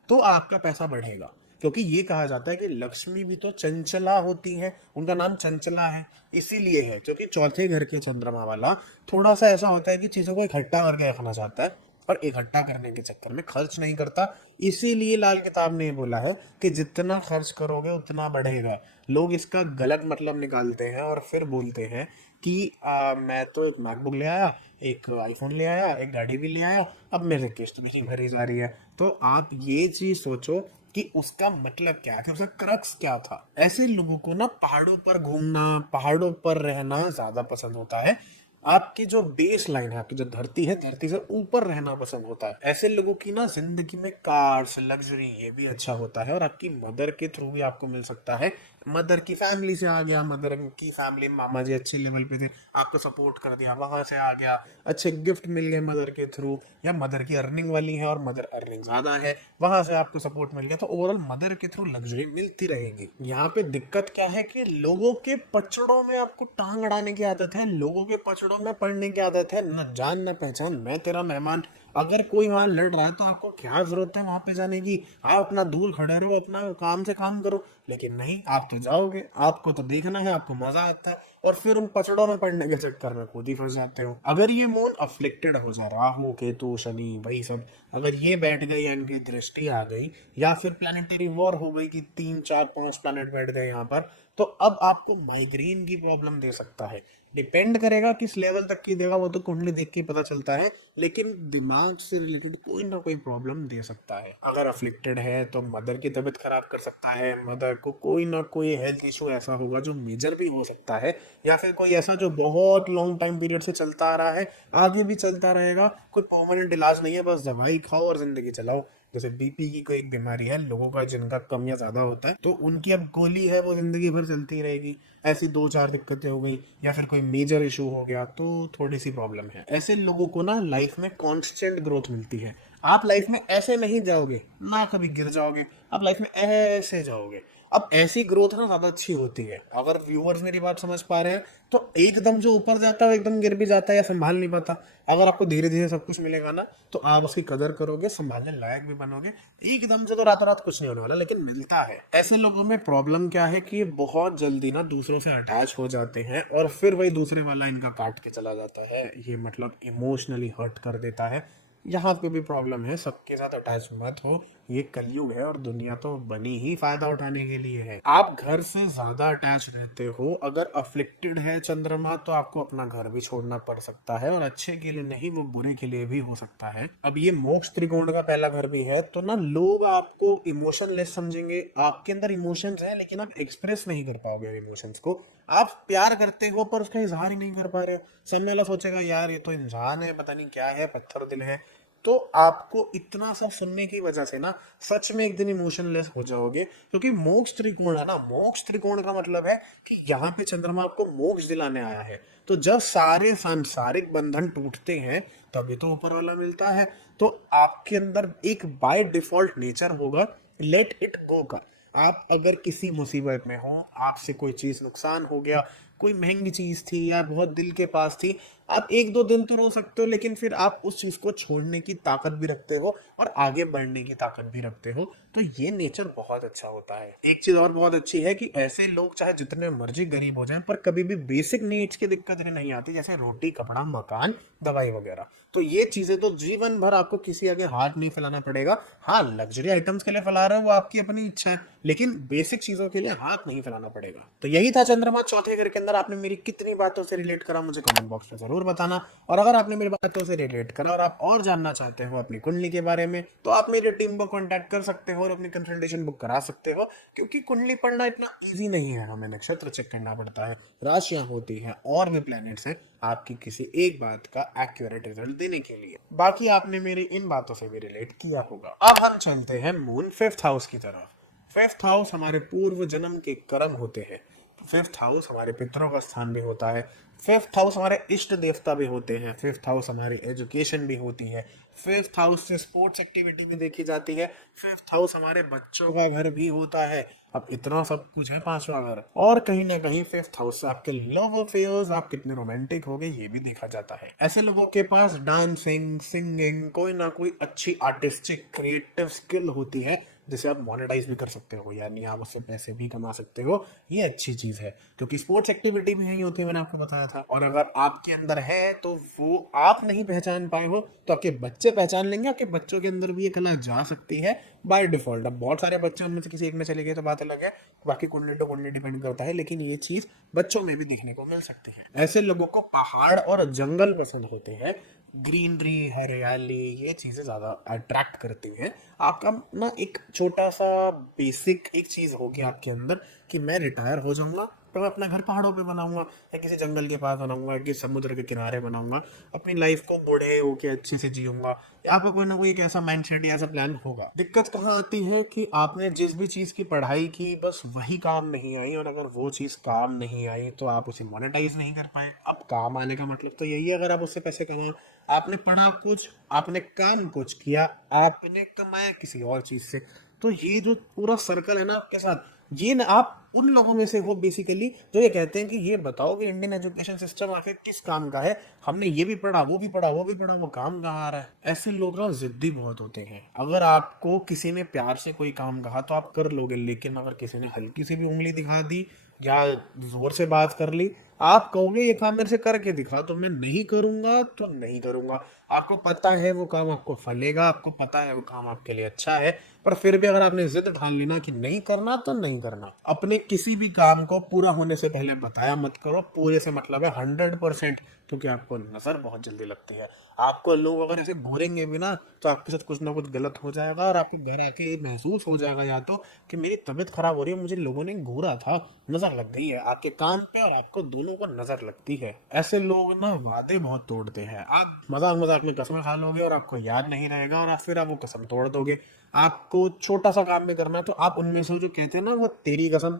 तो आपका पैसा बढ़ेगा। क्योंकि ये कहा जाता है कि लक्ष्मी भी तो चंचला होती है, उनका नाम चंचला है इसीलिए है क्योंकि चौथे घर के चंद्रमा वाला थोड़ा सा ऐसा होता है कि चीजों को इकट्ठा करके रखना चाहता है और इकट्ठा करने के चक्कर में खर्च नहीं करता। इसीलिए लाल किताब ने बोला है कि जितना खर्च करोगे उतना बढ़ेगा। लोग इसका गलत मतलब निकालते हैं और फिर बोलते हैं कि मैं तो एक मैकबुक ले आया, एक आईफोन ले आया, एक गाड़ी भी ले आया, अब मेरे किस्त भी नहीं भरी जा रही है। तो आप ये चीज सोचो कि उसका मतलब क्या है, उसका क्रक्स क्या था। ऐसे लोगों को ना पहाड़ों पर घूमना, पहाड़ों पर रहना ज्यादा पसंद होता है। आपकी जो बेस लाइन है, आपकी जो धरती है, धरती से ऊपर रहना पसंद होता है। ऐसे लोगों की ना जिंदगी में कार्स, लग्जरी, ये भी अच्छा होता है और आपकी मदर के थ्रू भी आपको मिल सकता है। मदर की फैमिली से आ गया, मदर की फैमिली मामा जी अच्छे लेवल पे थे, आपको सपोर्ट कर दिया, वहां से आ गया, अच्छे गिफ्ट मिल गए मदर के थ्रू, या मदर की अर्निंग वाली है और मदर अर्निंग ज्यादा है, वहां से आपको सपोर्ट मिल गया। तो ओवरऑल मदर के थ्रू लग्जरी मिलती रहेगी। यहाँ पे दिक्कत क्या है कि लोगों के पचड़ों में आपको टांग अड़ाने की आदत है, लोगों के पचड़ों में पड़ने की आदत है, न जान न पहचान, मैं तेरा मेहमान। अगर कोई वहां लड़ रहा है तो आपको क्या जरूरत है वहां पे जाने की। आप अपना दूर खड़े रहो, अपना काम से काम करो। लेकिन नहीं, आप तो जाओगे, आपको तो देखना है, आपको मजा आता है। और फिर उन पचड़ों में पड़ने के चक्कर में खुद ही फंस जाते हो। अगर ये मून अफ्लिक्टेड हो जा रहा हो, केतु शनि वही सब, अगर ये बैठ गई या इनकी दृष्टि आ गई या फिर प्लानिटरी वॉर हो गई कि 3 4 5 प्लैनेट बैठ गए यहाँ पर, तो अब आपको माइग्रेन की प्रॉब्लम दे सकता है। डिपेंड करेगा किस लेवल तक की देगा, वो तो कुंडली देख के ही पता चलता है, लेकिन दिमाग से रिलेटेड कोई ना कोई प्रॉब्लम दे सकता है। अगर अफ्लिक्टेड है तो मदर की तबीयत खराब कर सकता है, मदर को कोई ना कोई हेल्थ इशू ऐसा होगा जो मेजर भी हो सकता है, या फिर कोई ऐसा जो बहुत लॉन्ग टाइम पीरियड से चलता आ रहा है, आगे भी चलता रहेगा, कोई परमानेंट इलाज नहीं है, बस दवाई खाओ और जिंदगी चलाओ। जैसे बीपी की कोई एक बीमारी है, लोगों का जिनका कम या ज्यादा होता है, तो उनकी अब गोली है वो जिंदगी भर चलती रहेगी। ऐसी 2 4 दिक्कतें हो गई या फिर कोई मेजर इशू हो गया तो थोड़ी सी प्रॉब्लम है। ऐसे लोगों को ना लाइफ में कांस्टेंट ग्रोथ मिलती है। आप लाइफ में ऐसे नहीं जाओगे ना, कभी गिर जाओगे, आप लाइफ में ऐसे जाओगे। अब ऐसी ग्रोथ ना ज्यादा अच्छी होती है। अगर व्यूअर्स मेरी बात समझ पा रहे हैं तो एकदम जो ऊपर जाता है एकदम गिर भी जाता है या संभाल नहीं पाता। अगर आपको धीरे धीरे सब कुछ मिलेगा ना, तो आप उसकी कदर करोगे, संभालने लायक भी बनोगे। एकदम से तो रातों रात कुछ नहीं होने वाला, लेकिन मिलता है। ऐसे लोगों में प्रॉब्लम क्या है कि ये बहुत जल्दी ना दूसरों से अटैच हो जाते हैं और फिर वही दूसरे वाला इनका काट के चला जाता है। ये मतलब इमोशनली हर्ट कर देता है। यहाँ पे भी प्रॉब्लम है, सबके साथ अटैच मत हो। ये कलयुग है और दुनिया तो बनी ही फायदा उठाने के लिए है। आप घर से ज्यादा अटैच रहते हो। अगर अफ्लिक्टेड है चंद्रमा तो आपको अपना घर भी छोड़ना पड़ सकता है, और अच्छे के लिए नहीं, वो बुरे के लिए भी हो सकता है। अब ये मोक्ष त्रिकोण का पहला घर भी है, तो ना लोग आपको इमोशनलेस समझेंगे। आपके अंदर इमोशंस है लेकिन आप एक्सप्रेस नहीं कर पाओगे इमोशंस को। आप प्यार करते हो पर उसका इजहार ही नहीं कर पा रहे हो। सामने वाला सोचेगा यार ये तो इंसान है, पता नहीं क्या है, पत्थर दिल है। तो आपको इतना सब सुनने की वजह से ना सच में एक दिन इमोशनलेस हो जाओगे। क्योंकि मोक्ष त्रिकोण है ना, मोक्ष त्रिकोण का मतलब है कि यहाँ पे चंद्रमा आपको मोक्ष दिलाने आया है। तो जब सारे सांसारिक बंधन टूटते हैं तभी तो ऊपर वाला मिलता है। तो आपके अंदर एक बाय डिफॉल्ट नेचर होगा लेट इट गो का। आप अगर किसी मुसीबत में हो, आपसे कोई चीज नुकसान हो गया, कोई महंगी चीज थी या बहुत दिल के पास थी, आप 1 2 दिन तो रो सकते हो, लेकिन फिर आप उस चीज को छोड़ने की ताकत भी रखते हो और आगे बढ़ने की ताकत भी रखते हो। तो ये नेचर बहुत अच्छा होता है। एक चीज और बहुत अच्छी है कि ऐसे लोग चाहे जितने मर्जी गरीब हो जाएं, पर कभी भी बेसिक नीड्स की दिक्कत नहीं आती, जैसे रोटी, कपड़ा, मकान, दवाई वगैरह। तो ये चीजें तो जीवन भर आपको किसी आगे हाथ नहीं फैलाना पड़ेगा। हाँ, लग्जरी आइटम्स के लिए फैला रहे हो वो आपकी अपनी इच्छा है, लेकिन बेसिक चीजों के लिए हाथ नहीं फैलाना पड़ेगा। तो यही था चंद्रमा चौथे घर के अंदर। आपने मेरी कितनी बातों से रिलेट करा मुझे कमेंट बॉक्स में जरूर बताना। और अगर आपने मेरी बातों से रिलेट करा और आप और जानना चाहते हो अपनी कुंडली के बारे में, तो आप मेरी टीम को कांटेक्ट कर सकते हो और अपनी कंसल्टेशन बुक करा सकते हो। क्योंकि कुंडली पढ़ना इतना इजी नहीं है, हमें नक्षत्र चेक करना पड़ता है, राशियां होती है और भी प्लैनेट्स हैं आपकी किसी एक बात का एक्यूरेट रिजल्ट देने के लिए। बाकी आपने मेरी इन बातों से भी रिलेट किया होगा। अब हम चलते हैं मून 5th हाउस की तरफ। 5th हाउस हमारे पूर्व जन्म के कर्म होते हैं। 5th हाउस हमारे पितरों का स्थान भी होता है। 5th हाउस हमारे इष्ट देवता भी होते हैं। 5th हाउस हमारी एजुकेशन भी होती है। 5th हाउस से स्पोर्ट्स एक्टिविटी भी देखी जाती है। 5th हाउस हमारे बच्चों का घर भी होता है। अब इतना सब कुछ है 5वां घर। और कहीं ना कहीं 5th हाउस से आपके लव अफेयर्स, आप कितने रोमांटिक हो गए, ये भी देखा जाता है। ऐसे लोगों के पास डांसिंग, सिंगिंग, कोई ना कोई अच्छी आर्टिस्टिक क्रिएटिव स्किल होती है, जिसे आप मोनेटाइज भी कर सकते हो, यानी आप उससे पैसे भी कमा सकते हो। ये अच्छी चीज है क्योंकि स्पोर्ट्स एक्टिविटी भी नहीं होती, मैंने आपको बताया था। और अगर आपके अंदर है तो वो आप नहीं पहचान पाए हो तो आपके बच्चे पहचान लेंगे। आपके बच्चों के अंदर भी ये कला जा सकती है बाय डिफॉल्ट। अब बहुत सारे बच्चे उनमें से किसी एक में चले गए तो बात अलग है, बाकी कुंडली तो कुंडली डिपेंड करता है, लेकिन ये चीज बच्चों में भी देखने को मिल सकती है। ऐसे लोगों को पहाड़ और जंगल पसंद होते हैं। ग्रीनरी, हरियाली, ये चीजें ज्यादा अट्रैक्ट करती हैं। आपका ना एक छोटा सा बेसिक एक चीज होगी आपके अंदर कि मैं रिटायर हो जाऊंगा तो मैं अपना घर पहाड़ों पे बनाऊंगा या किसी जंगल के पास बनाऊंगा, किसी समुद्र के किनारे बनाऊंगा, अपनी लाइफ को बूढ़े होके अच्छे से जीऊंगा। आपका कोई ना कोई एक ऐसा माइंडसेट या ऐसा प्लान होगा। दिक्कत कहाँ आती है कि आपने जिस भी चीज की पढ़ाई की बस वही काम नहीं आई, और अगर वो चीज काम नहीं आई तो आप उसे मोनेटाइज नहीं कर पाए। अब काम आने का मतलब तो यही है, अगर आप उससे पैसे कमाओ। आपने पढ़ा कुछ, आपने काम कुछ किया, आपने कमाया किसी और चीज से। तो ये जो पूरा सर्कल है ना आपके साथ, ये ना आप उन लोगों में से हो बेसिकली जो ये कहते हैं कि ये बताओ कि इंडियन एजुकेशन सिस्टम आखिर किस काम का है, हमने ये भी पढ़ा, वो भी पढ़ा, वो भी पढ़ा, वो काम कहाँ आ रहा है। ऐसे लोग ना जिद्दी बहुत होते हैं। अगर आपको किसी ने प्यार से कोई काम कहा तो आप कर लोगे, लेकिन अगर किसी ने हल्की सी भी उंगली दिखा दी या जोर से बात कर ली, आप कहोगे ये काम मेरे से करके दिखा, तो मैं नहीं करूंगा तो नहीं करूंगा। आपको पता है वो काम आपको फलेगा, आपको पता है वो काम आपके लिए अच्छा है, पर फिर भी अगर आपने जिद ठान ली ना कि नहीं करना तो नहीं करना। अपने किसी भी काम को पूरा होने से पहले बताया मत करो। पूरे से मतलब है 100%, क्योंकि आपको नजर बहुत जल्दी लगती है। आपको लोग अगर ऐसे घूरेंगे भी ना तो आपके साथ कुछ ना कुछ गलत हो जाएगा, और आपको घर आके ये महसूस हो जाएगा या तो कि मेरी तबीयत खराब हो रही है, मुझे लोगों ने घूरा था, नजर लग गई है। आपके काम पे और आपको दोनों को नजर लगती है। ऐसे लोग ना वादे बहुत तोड़ते हैं। आप मजाक मजाक में कसम खा लोगे और आपको याद नहीं रहेगा, और फिर आप वो कसम तोड़ दोगे। आपको छोटा सा काम भी करना है तो आप उनमें से जो कहते हैं ना, वो तेरी कसम,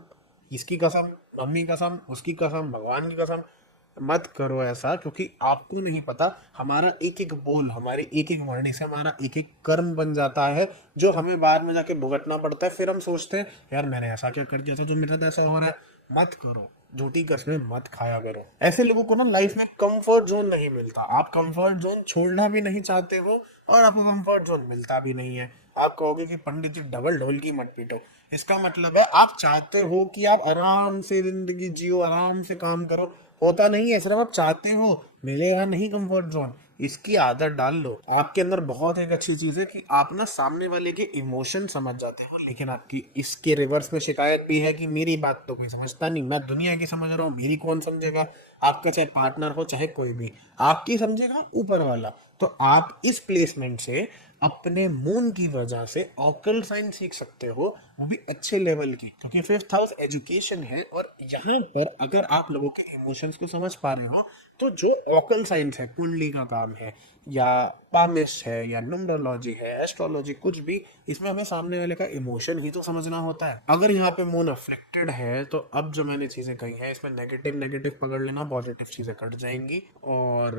इसकी कसम, मम्मी कसम, उसकी कसम, भगवान की कसम, मत करो ऐसा। क्योंकि आपको नहीं पता हमारा एक एक बोल, हमारी एक एक वाणी से हमारा एक एक कर्म बन जाता है, जो हमें बाद में जाके भुगतना पड़ता है। फिर हम सोचते हैं यार मैंने ऐसा क्या कर दिया था जो मेरे साथ ऐसा हो रहा है। मत करो, झूठी कसमें मत खाया करो। ऐसे लोगों को ना लाइफ में कंफर्ट जोन नहीं मिलता। आप कंफर्ट जोन छोड़ना भी नहीं चाहते हो और आपको कंफर्ट जोन मिलता भी नहीं है। आप कहोगे कि पंडित जी डबल ढोल की मत पीटो। इसका मतलब है आप चाहते हो कि आप आराम से जिंदगी जियो, आराम से काम करो। होता नहीं है, सिर्फ आप चाहते हो, मिलेगा नहीं कंफर्ट जोन। इसकी आदत डाल लो। आपके अंदर बहुत एक अच्छी चीज है कि आप ना सामने वाले के इमोशन समझ जाते हो, लेकिन आपकी इसके रिवर्स में शिकायत भी है कि मेरी बात तो कोई समझता नहीं, मैं दुनिया की समझ रहा हूँ, मेरी कौन समझेगा। आपका चाहे पार्टनर हो चाहे कोई भी, आपकी समझेगा ऊपर वाला। तो आप इस प्लेसमेंट से अपने मून की वजह से ऑकल साइन सीख सकते हो, वो भी अच्छे लेवल की, क्योंकि फिफ्थ हाउस एजुकेशन है। और यहाँ पर अगर आप लोगों के इमोशंस को समझ पा रहे हो, तो जो ऑकल साइंस है, कुंडली का काम है या पामिस है या न्यूमरोलॉजी है, एस्ट्रोलॉजी, कुछ भी, इसमें हमें सामने वाले का इमोशन ही तो समझना होता है। अगर यहाँ पे मून अफेक्टेड है तो अब जो मैंने चीजें कही हैं इसमें नेगेटिव नेगेटिव पकड़ लेना, पॉजिटिव चीजें कट जाएंगी, और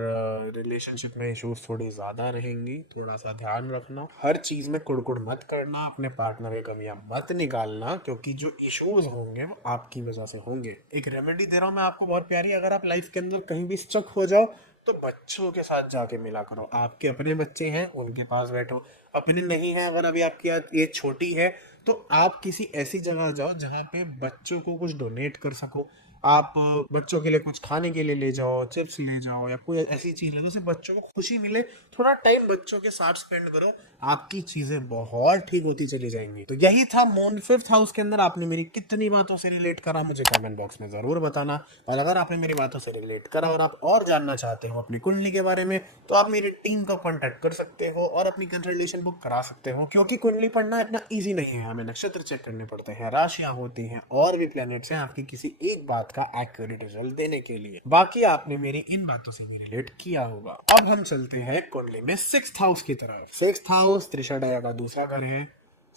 रिलेशनशिप में इश्यूज थोड़ी ज्यादा रहेंगी। थोड़ा सा ध्यान रखना, हर चीज में कुड़कुड़ मत करना, अपने पार्टनर की कमियां मत निकालना, क्योंकि जो इश्यूज होंगे वो आपकी वजह से होंगे। एक रेमेडी दे रहा हूँ मैं आपको बहुत प्यारी। अगर आप लाइफ के अंदर कहीं भी स्टक हो जाओ तो बच्चों के साथ जाके मिला करो। आपके अपने बच्चे हैं उनके पास बैठो, अपने नहीं है, अगर अभी आपकी एज छोटी है तो आप किसी ऐसी जगह जाओ जहाँ पे बच्चों को कुछ डोनेट कर सको। आप बच्चों के लिए कुछ खाने के लिए ले जाओ, चिप्स ले जाओ या कोई ऐसी चीज ले जाओ जिससे बच्चों को खुशी मिले। थोड़ा टाइम बच्चों के साथ स्पेंड करो, आपकी चीजें बहुत ठीक होती चली जाएंगी। तो यही था मून फिफ्थ हाउस के अंदर। आपने मेरी कितनी बातों से रिलेट करा मुझे कमेंट बॉक्स में जरूर बताना। और अगर आपने मेरी बातों से रिलेट करा और आप और जानना चाहते हो अपनी कुंडली के बारे में, तो आप मेरी टीम का कॉन्टेक्ट कर सकते हो और अपनी कंसल्टेशन बुक करा सकते हो। क्योंकि कुंडली पढ़ना इतना ईजी नहीं है, हमें नक्षत्र चेक करने पड़ते हैं, राशियां होती हैं और भी प्लैनेट्स हैं आपकी किसी एक बात का एक्यूरेट रिजल्ट देने के लिए। बाकी आपने मेरी इन बातों से भी रिलेट किया होगा। अब हम चलते हैं कुंडली में सिक्स्थ हाउस की तरफ। सिक्स्थ हाउस त्रिषाढया का दूसरा घर है।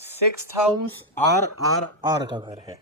सिक्स्थ हाउस आर का घर है।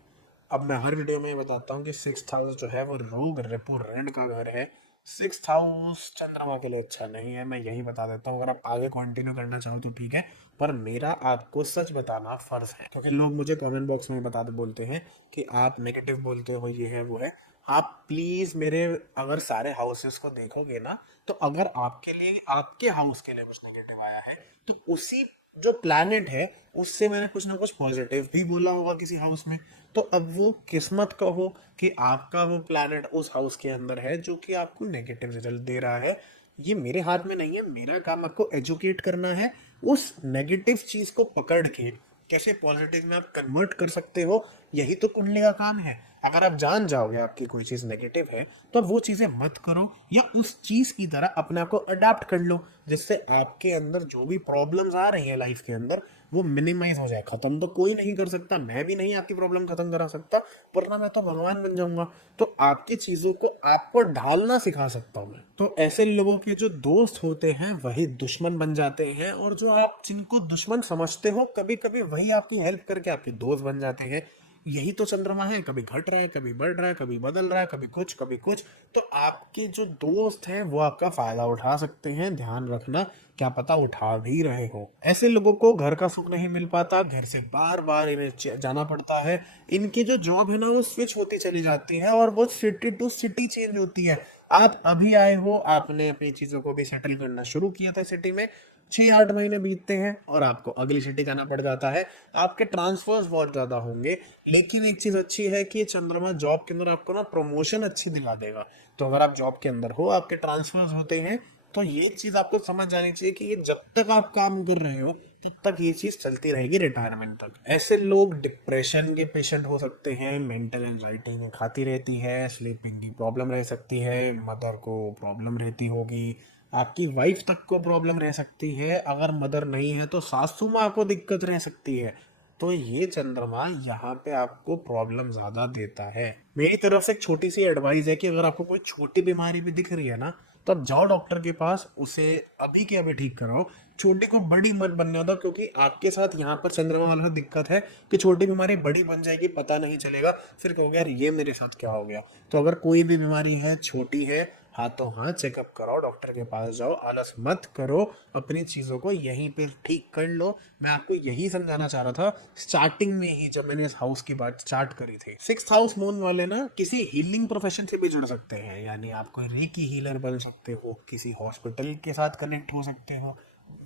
अब मैं हर वीडियो में ये बताता हूँ कि सिक्स्थ हाउस जो है वो रोग रेपो ऋण का घर है। सिक्स्थ हाउस चंद्रमा के लिए अच्छा नहीं है, मैं यही बता देता हूँ। अगर आप आगे कंटिन्यू करना चाहो तो ठीक है, पर मेरा आपको सच बताना फर्ज है। क्योंकि लोग मुझे कमेंट बॉक्स में बता बोलते हैं कि आप नेगेटिव बोलते हो, ये है वो है। आप प्लीज मेरे अगर सारे हाउसेस को देखोगे ना, तो अगर आपके लिए आपके हाउस के लिए कुछ नेगेटिव आया है तो उसी जो प्लैनेट है उससे मैंने कुछ ना कुछ पॉजिटिव भी बोला होगा किसी हाउस में। तो अब वो किस्मत कहो कि आपका वो प्लैनेट उस हाउस के अंदर है जो कि आपको नेगेटिव रिजल्ट दे रहा है। ये मेरे हाथ में नहीं है, मेरा काम आपको एजुकेट करना है। उस नेगेटिव चीज को पकड़ के कैसे पॉजिटिव में आप कन्वर्ट कर सकते हो, यही तो कुंडली का काम है। अगर आप जान जाओगे आपकी कोई चीज नेगेटिव है तो वो चीजें मत करो, या उस चीज की तरह अपने आप को अडाप्ट कर लो, जिससे आपके अंदर जो भी प्रॉब्लम्स आ रही है लाइफ के अंदर वो मिनिमाइज हो जाए। खत्म तो कोई नहीं कर सकता, मैं भी नहीं आपकी प्रॉब्लम खत्म करा सकता, वरना मैं तो भगवान बन जाऊंगा। तो आपकी चीजों को आपको ढालना सिखा सकता हूँ मैं। तो ऐसे लोगों के जो दोस्त होते हैं वही दुश्मन बन जाते हैं, और जो आप जिनको दुश्मन समझते हो कभी कभी वही आपकी हेल्प करके आपके दोस्त बन जाते हैं। यही तो चंद्रमा है, कभी घट रहा है, कभी बढ़ रहा है, कभी बदल रहा है, कभी कुछ कभी कुछ। तो आपके जो दोस्त हैं वो आपका फायदा उठा सकते हैं, ध्यान रखना, क्या पता उठा भी रहे हो। ऐसे लोगों को घर का सुख नहीं मिल पाता, घर से बार बार इन्हें जाना पड़ता है। इनकी जो जॉब है ना वो स्विच होती चली जाती है और वो सिटी टू सिटी चेंज होती है। आप अभी आए हो, आपने अपनी चीजों को भी सेटल करना शुरू किया था सिटी में, 6-8 महीने बीतते हैं और आपको अगली सिटी जाना पड़ जाता है। आपके ट्रांसफर्स बहुत ज़्यादा होंगे, लेकिन एक चीज़ अच्छी है कि ये चंद्रमा जॉब के अंदर आपको ना प्रमोशन अच्छी दिला देगा। तो अगर आप जॉब के अंदर हो, आपके ट्रांसफर्स होते हैं, तो ये चीज़ आपको समझ जानी चाहिए कि ये जब तक आप काम कर रहे हो तब तक ये चीज़ चलती रहेगी रिटायरमेंट तक। ऐसे लोग डिप्रेशन के पेशेंट हो सकते हैं, मेंटल एंजाइटी में खाती रहती है, स्लीपिंग की प्रॉब्लम रह सकती है, मदर को प्रॉब्लम रहती होगी, आपकी वाइफ तक को प्रॉब्लम रह सकती है, अगर मदर नहीं है तो सासू माँ को दिक्कत रह सकती है। तो ये चंद्रमा यहाँ पे आपको प्रॉब्लम ज्यादा देता है। मेरी तरफ से एक छोटी सी एडवाइस है कि अगर आपको कोई छोटी बीमारी भी दिख रही है ना, तब जाओ डॉक्टर के पास, उसे अभी के अभी ठीक कराओ। छोटी को बड़ी मत बनने दो, क्योंकि आपके साथ यहाँ पर चंद्रमा वाला दिक्कत है कि छोटी बीमारी बड़ी बन जाएगी, पता नहीं चलेगा, फिर कहोगे यार ये मेरे साथ क्या हो गया। तो अगर कोई भी बीमारी है, छोटी है, हाथों हाथ चेकअप कराओ, डॉक्टर के पास जाओ, आलस मत करो, अपनी चीजों को यहीं पे ठीक कर लो। मैं आपको यही समझाना चाह रहा था स्टार्टिंग में ही, जब मैंने इस हाउस की बात स्टार्ट करी थी। 6th हाउस मून वाले ना किसी हीलिंग प्रोफेशन से भी जुड़ सकते हैं, यानी आप कोई रेकी हीलर बन सकते हो, किसी हॉस्पिटल के साथ कनेक्ट हो सकते हो।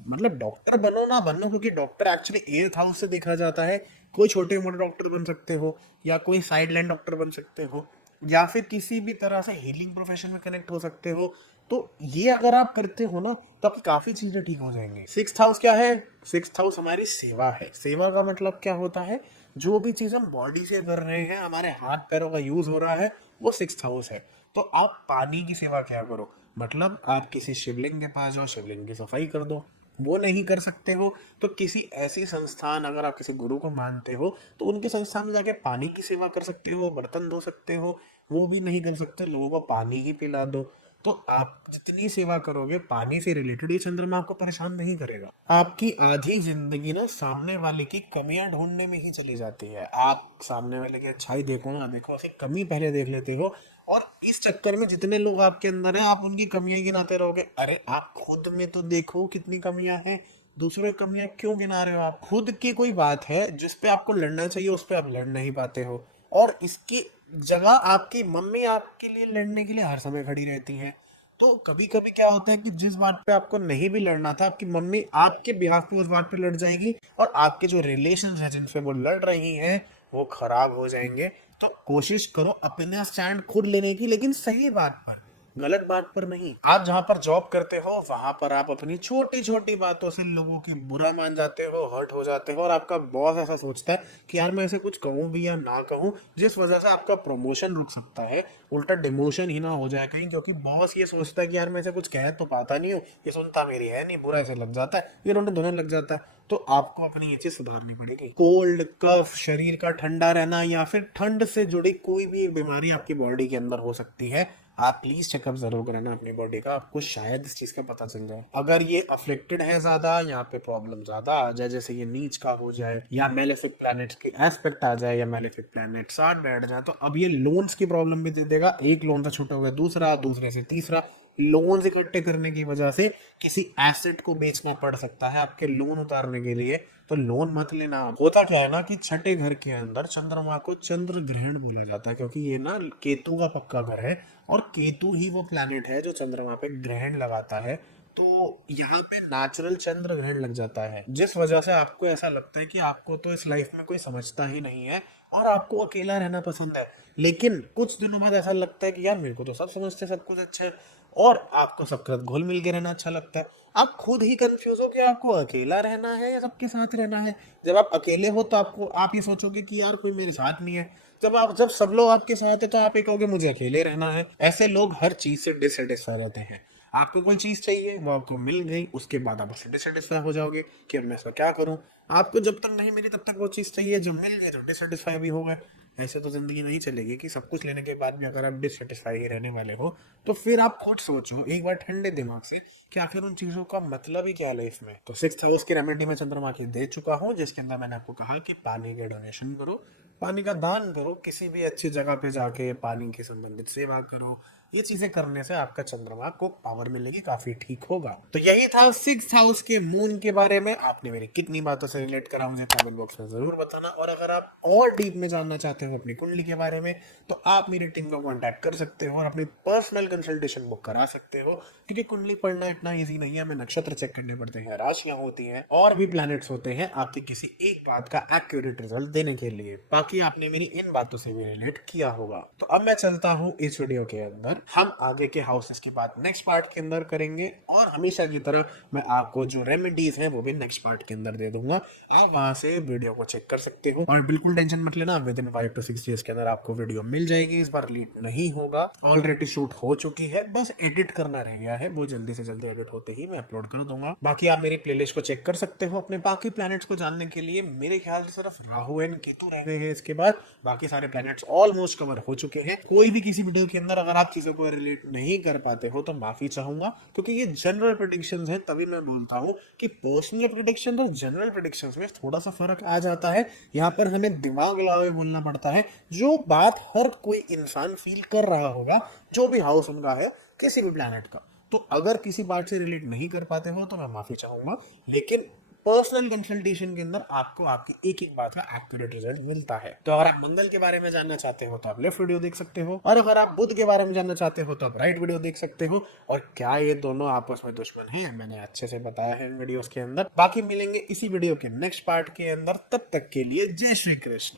मतलब डॉक्टर बनो ना बनो, क्योंकि डॉक्टर एक्चुअली 8th हाउस से देखा जाता है। कोई छोटे मोटे डॉक्टर बन सकते हो, या कोई साइड लाइन डॉक्टर बन सकते हो, या फिर किसी भी तरह से हीलिंग प्रोफेशन में कनेक्ट हो सकते हो। तो ये अगर आप करते हो ना, तब काफी चीजें ठीक हो जाएंगी। 6th हाउस क्या है? 6th हाउस हमारी सेवा है। सेवा का मतलब क्या होता है? जो भी चीज हम बॉडी से कर रहे हैं, हमारे हाथ पैरों का यूज हो रहा है, वो 6th हाउस है। तो आप पानी की सेवा क्या करो, मतलब आप किसी शिवलिंग के पास जाओ, शिवलिंग की सफाई कर दो। वो नहीं कर सकते हो तो किसी ऐसी संस्थान, अगर आप किसी गुरु को मानते हो तो उनके संस्थान में जाके पानी की सेवा कर सकते हो, बर्तन धो सकते हो। वो भी नहीं कर सकते, लोगों को पानी ही पिला दो। तो आप जितनी सेवा करोगे पानी से रिलेटेड, ये चंद्रमा आपको परेशान नहीं करेगा। आपकी आधी जिंदगी ना सामने वाले की कमियां ढूंढने में ही चली जाती है। आप सामने वाले की अच्छाई देखो ना देखो, उसकी कमी पहले देख लेते हो, और इस चक्कर में जितने लोग आपके अंदर हैं, आप उनकी कमियां गिनाते रहोगे। अरे आप खुद में तो देखो कितनी कमियां हैं, दूसरों की कमियां क्यों गिना रहे हो? आप खुद की कोई बात है जिस पे आपको लड़ना चाहिए, उस पे आप लड़ नहीं पाते हो, और इसकी जगह आपकी मम्मी आपके लिए लड़ने के लिए हर समय खड़ी रहती है। तो कभी कभी क्या होता है कि जिस बात पे आपको नहीं भी लड़ना था, आपकी मम्मी आपके बिहाफ पे उस बात पे लड़ जाएगी, और आपके जो रिलेशन है जिनसे वो लड़ रही हैं, वो खराब हो जाएंगे। तो कोशिश करो अपना स्टैंड खुद लेने की, लेकिन सही बात पर, गलत बात पर नहीं। आप जहाँ पर जॉब करते हो, वहां पर आप अपनी छोटी छोटी बातों से लोगों की बुरा मान जाते हो, हर्ट हो जाते हो, और आपका बॉस ऐसा सोचता है कि यार मैं ऐसे कुछ कहूँ भी या ना कहूँ, जिस वजह से आपका प्रमोशन रुक सकता है, उल्टा डिमोशन ही ना हो जाए कहीं, क्योंकि बॉस ये सोचता है कि यार मैं ऐसे कुछ कह तो पाता नहीं हूँ, ये सुनता मेरी है नहीं, बुरा ऐसे लग जाता है, ये दोनों दोनों लग जाता है। तो आपको अपनी ये चीज सुधारनी पड़ेगी। कोल्ड कफ, शरीर का ठंडा रहना, या फिर ठंड से जुड़ी कोई भी बीमारी आपकी बॉडी के अंदर हो सकती है। आप प्लीज चेकअप जरूर कराना अपनी बॉडी का, आपको शायद इस चीज का पता चल जाए। अगर ये अफेक्टेड है ज्यादा, यहाँ पे प्रॉब्लम ज्यादा आ जाए, जैसे ये नीच का हो जाए, या मेलेफिक प्लैनेट्स के एस्पेक्ट आ जाए, या मेलेफिक प्लैनेट साथ बैठ जाए, तो अब ये लोन्स की प्रॉब्लम भी दे देगा। एक लोन से छूटा हुआ दूसरा, दूसरे से तीसरा, लोन्स इकट्ठे करने की वजह से किसी एसेट को बेचना पड़ सकता है आपके लोन उतारने के लिए। तो लोन मत लेना। होता क्या है ना कि छठे घर के अंदर चंद्रमा को चंद्र ग्रहण बोला जाता है, क्योंकि ये ना केतु का पक्का घर है, और केतु ही वो प्लैनेट है जो चंद्रमा पे ग्रहण लगाता है। तो यहाँ पे नेचुरल चंद्र ग्रहण लग जाता है, जिस वजह से आपको ऐसा लगता है कि आपको तो इस लाइफ में कोई समझता ही नहीं है, और आपको अकेला रहना पसंद है। लेकिन कुछ दिनों बाद ऐसा लगता है कि यार मेरे को तो सब समझते हैं, सब कुछ अच्छा है, और आपको सबके साथ घुल मिल के रहना अच्छा लगता है। आप खुद ही कंफ्यूज हो कि आपको अकेला रहना है या सबके साथ रहना है। जब आप अकेले हो तो आप ये सोचोगे कि यार कोई मेरे साथ नहीं है। जब सब लोग आपके साथ है तो आप ये कहोगे मुझे अकेले रहना है। ऐसे लोग हर चीज से डिससेटिस्फाई रहते हैं। आपको कोई चीज चाहिए, वो आपको मिल गई, उसके बाद आप उससे डिससेटिस्फाई हो जाओगे कि अब मैं इसका क्या करूं। आपको जब तक नहीं मिली तब तक वो चीज चाहिए, जब मिल गई तो डिससेटिस्फाई भी हो गए। ऐसे तो जिंदगी नहीं चलेगी कि सब कुछ लेने के बाद भी अगर आप डिससेटिस्फाई ही रहने वाले हो। तो फिर आप खुद सोचो एक बार ठंडे दिमाग से कि आखिर उन चीजों का मतलब ही क्या है लाइफ में। तो 6th हाउस की रेमेडी में चंद्रमा की दे चुका हूँ, जिसके अंदर मैंने आपको कहा कि पानी के डोनेशन करो, पानी का दान करो, किसी भी अच्छी जगह पे जाके पानी के संबंधित सेवा करो। ये चीजें करने से आपका चंद्रमा को पावर मिलेगी, काफी ठीक होगा। तो यही था 6th हाउस के मून के बारे में। आपने मेरी कितनी बातों से रिलेट करा मुझे कमेंट बॉक्स में जरूर बताना। और अगर आप और डीप में जानना चाहते हो अपनी कुंडली के बारे में तो आप मेरी टीम को कांटेक्ट कर सकते हो और अपनी पर्सनल कंसल्टेशन बुक करा सकते हो, क्योंकि कुंडली पढ़ना इतना इजी नहीं है। हमें नक्षत्र चेक करने पड़ते हैं, राशियां होती हैं और भी प्लैनेट्स होते हैं आपकी किसी एक बात का एक्यूरेट रिजल्ट देने के लिए। बाकी आपने मेरी इन बातों से भी रिलेट किया होगा। तो अब मैं चलता हूँ इस वीडियो के अंदर। हम आगे के हाउसेस की बात नेक्स्ट पार्ट के अंदर करेंगे और हमेशा की तरह मैं आपको जो रेमेडीज हैं वो भी नेक्स्ट पार्ट के अंदर दे दूंगा। आप वहां से वीडियो को चेक कर सकते हो और बिल्कुल टेंशन मत लेना, विद इन 5 to 6 डेज के अंदर आपको वीडियो मिल जाएगी। इस बार लेट नहीं होगा, ऑलरेडी शूट हो चुकी है, बस एडिट करना रह गया है। वो जल्दी से जल्दी एडिट होते ही मैं अपलोड कर दूंगा। बाकी आप मेरी प्लेलिस्ट को चेक कर सकते हो अपने बाकी प्लैनेट्स को जानने के लिए। मेरे ख्याल से सिर्फ राहु एंड केतु रह गए हैं, इसके बाद बाकी सारे प्लैनेट्स ऑलमोस्ट कवर हो चुके हैं। कोई भी किसी वीडियो के अंदर अगर आप चीजों को रिलेट नहीं कर पाते हो तो माफी चाहूंगा, क्योंकि ये जनरल प्रेडिक्शंस हैं। तभी मैं बोलता हूँ कि पर्सनल प्रेडिक्शन और जनरल प्रेडिक्शंस में थोड़ा सा फर्क आ जाता है। यहाँ पर हमें दिमाग लगाए बोलना पड़ता है, जो बात हर कोई इंसान फील कर रहा होगा, जो भी हाउस उनका है किसी भी प्लैनेट का। तो अगर किसी बात से रिलेट नहीं कर पाते हो तो मैं माफी चाहूंगा, लेकिन पर्सनल कंसल्टेशन के अंदर आपको आपकी एक एक बात का एक्यूरेट रिजल्ट मिलता है। तो अगर आप मंगल के बारे में जानना चाहते हो तो आप लेफ्ट वीडियो देख सकते हो, और अगर आप बुध के बारे में जानना चाहते हो तो आप राइट वीडियो देख सकते हो। और क्या ये दोनों आपस में दुश्मन हैं, मैंने अच्छे से बताया है इन वीडियोस के अंदर। बाकी मिलेंगे इसी वीडियो के नेक्स्ट पार्ट के अंदर, तब तक के लिए जय श्री कृष्ण।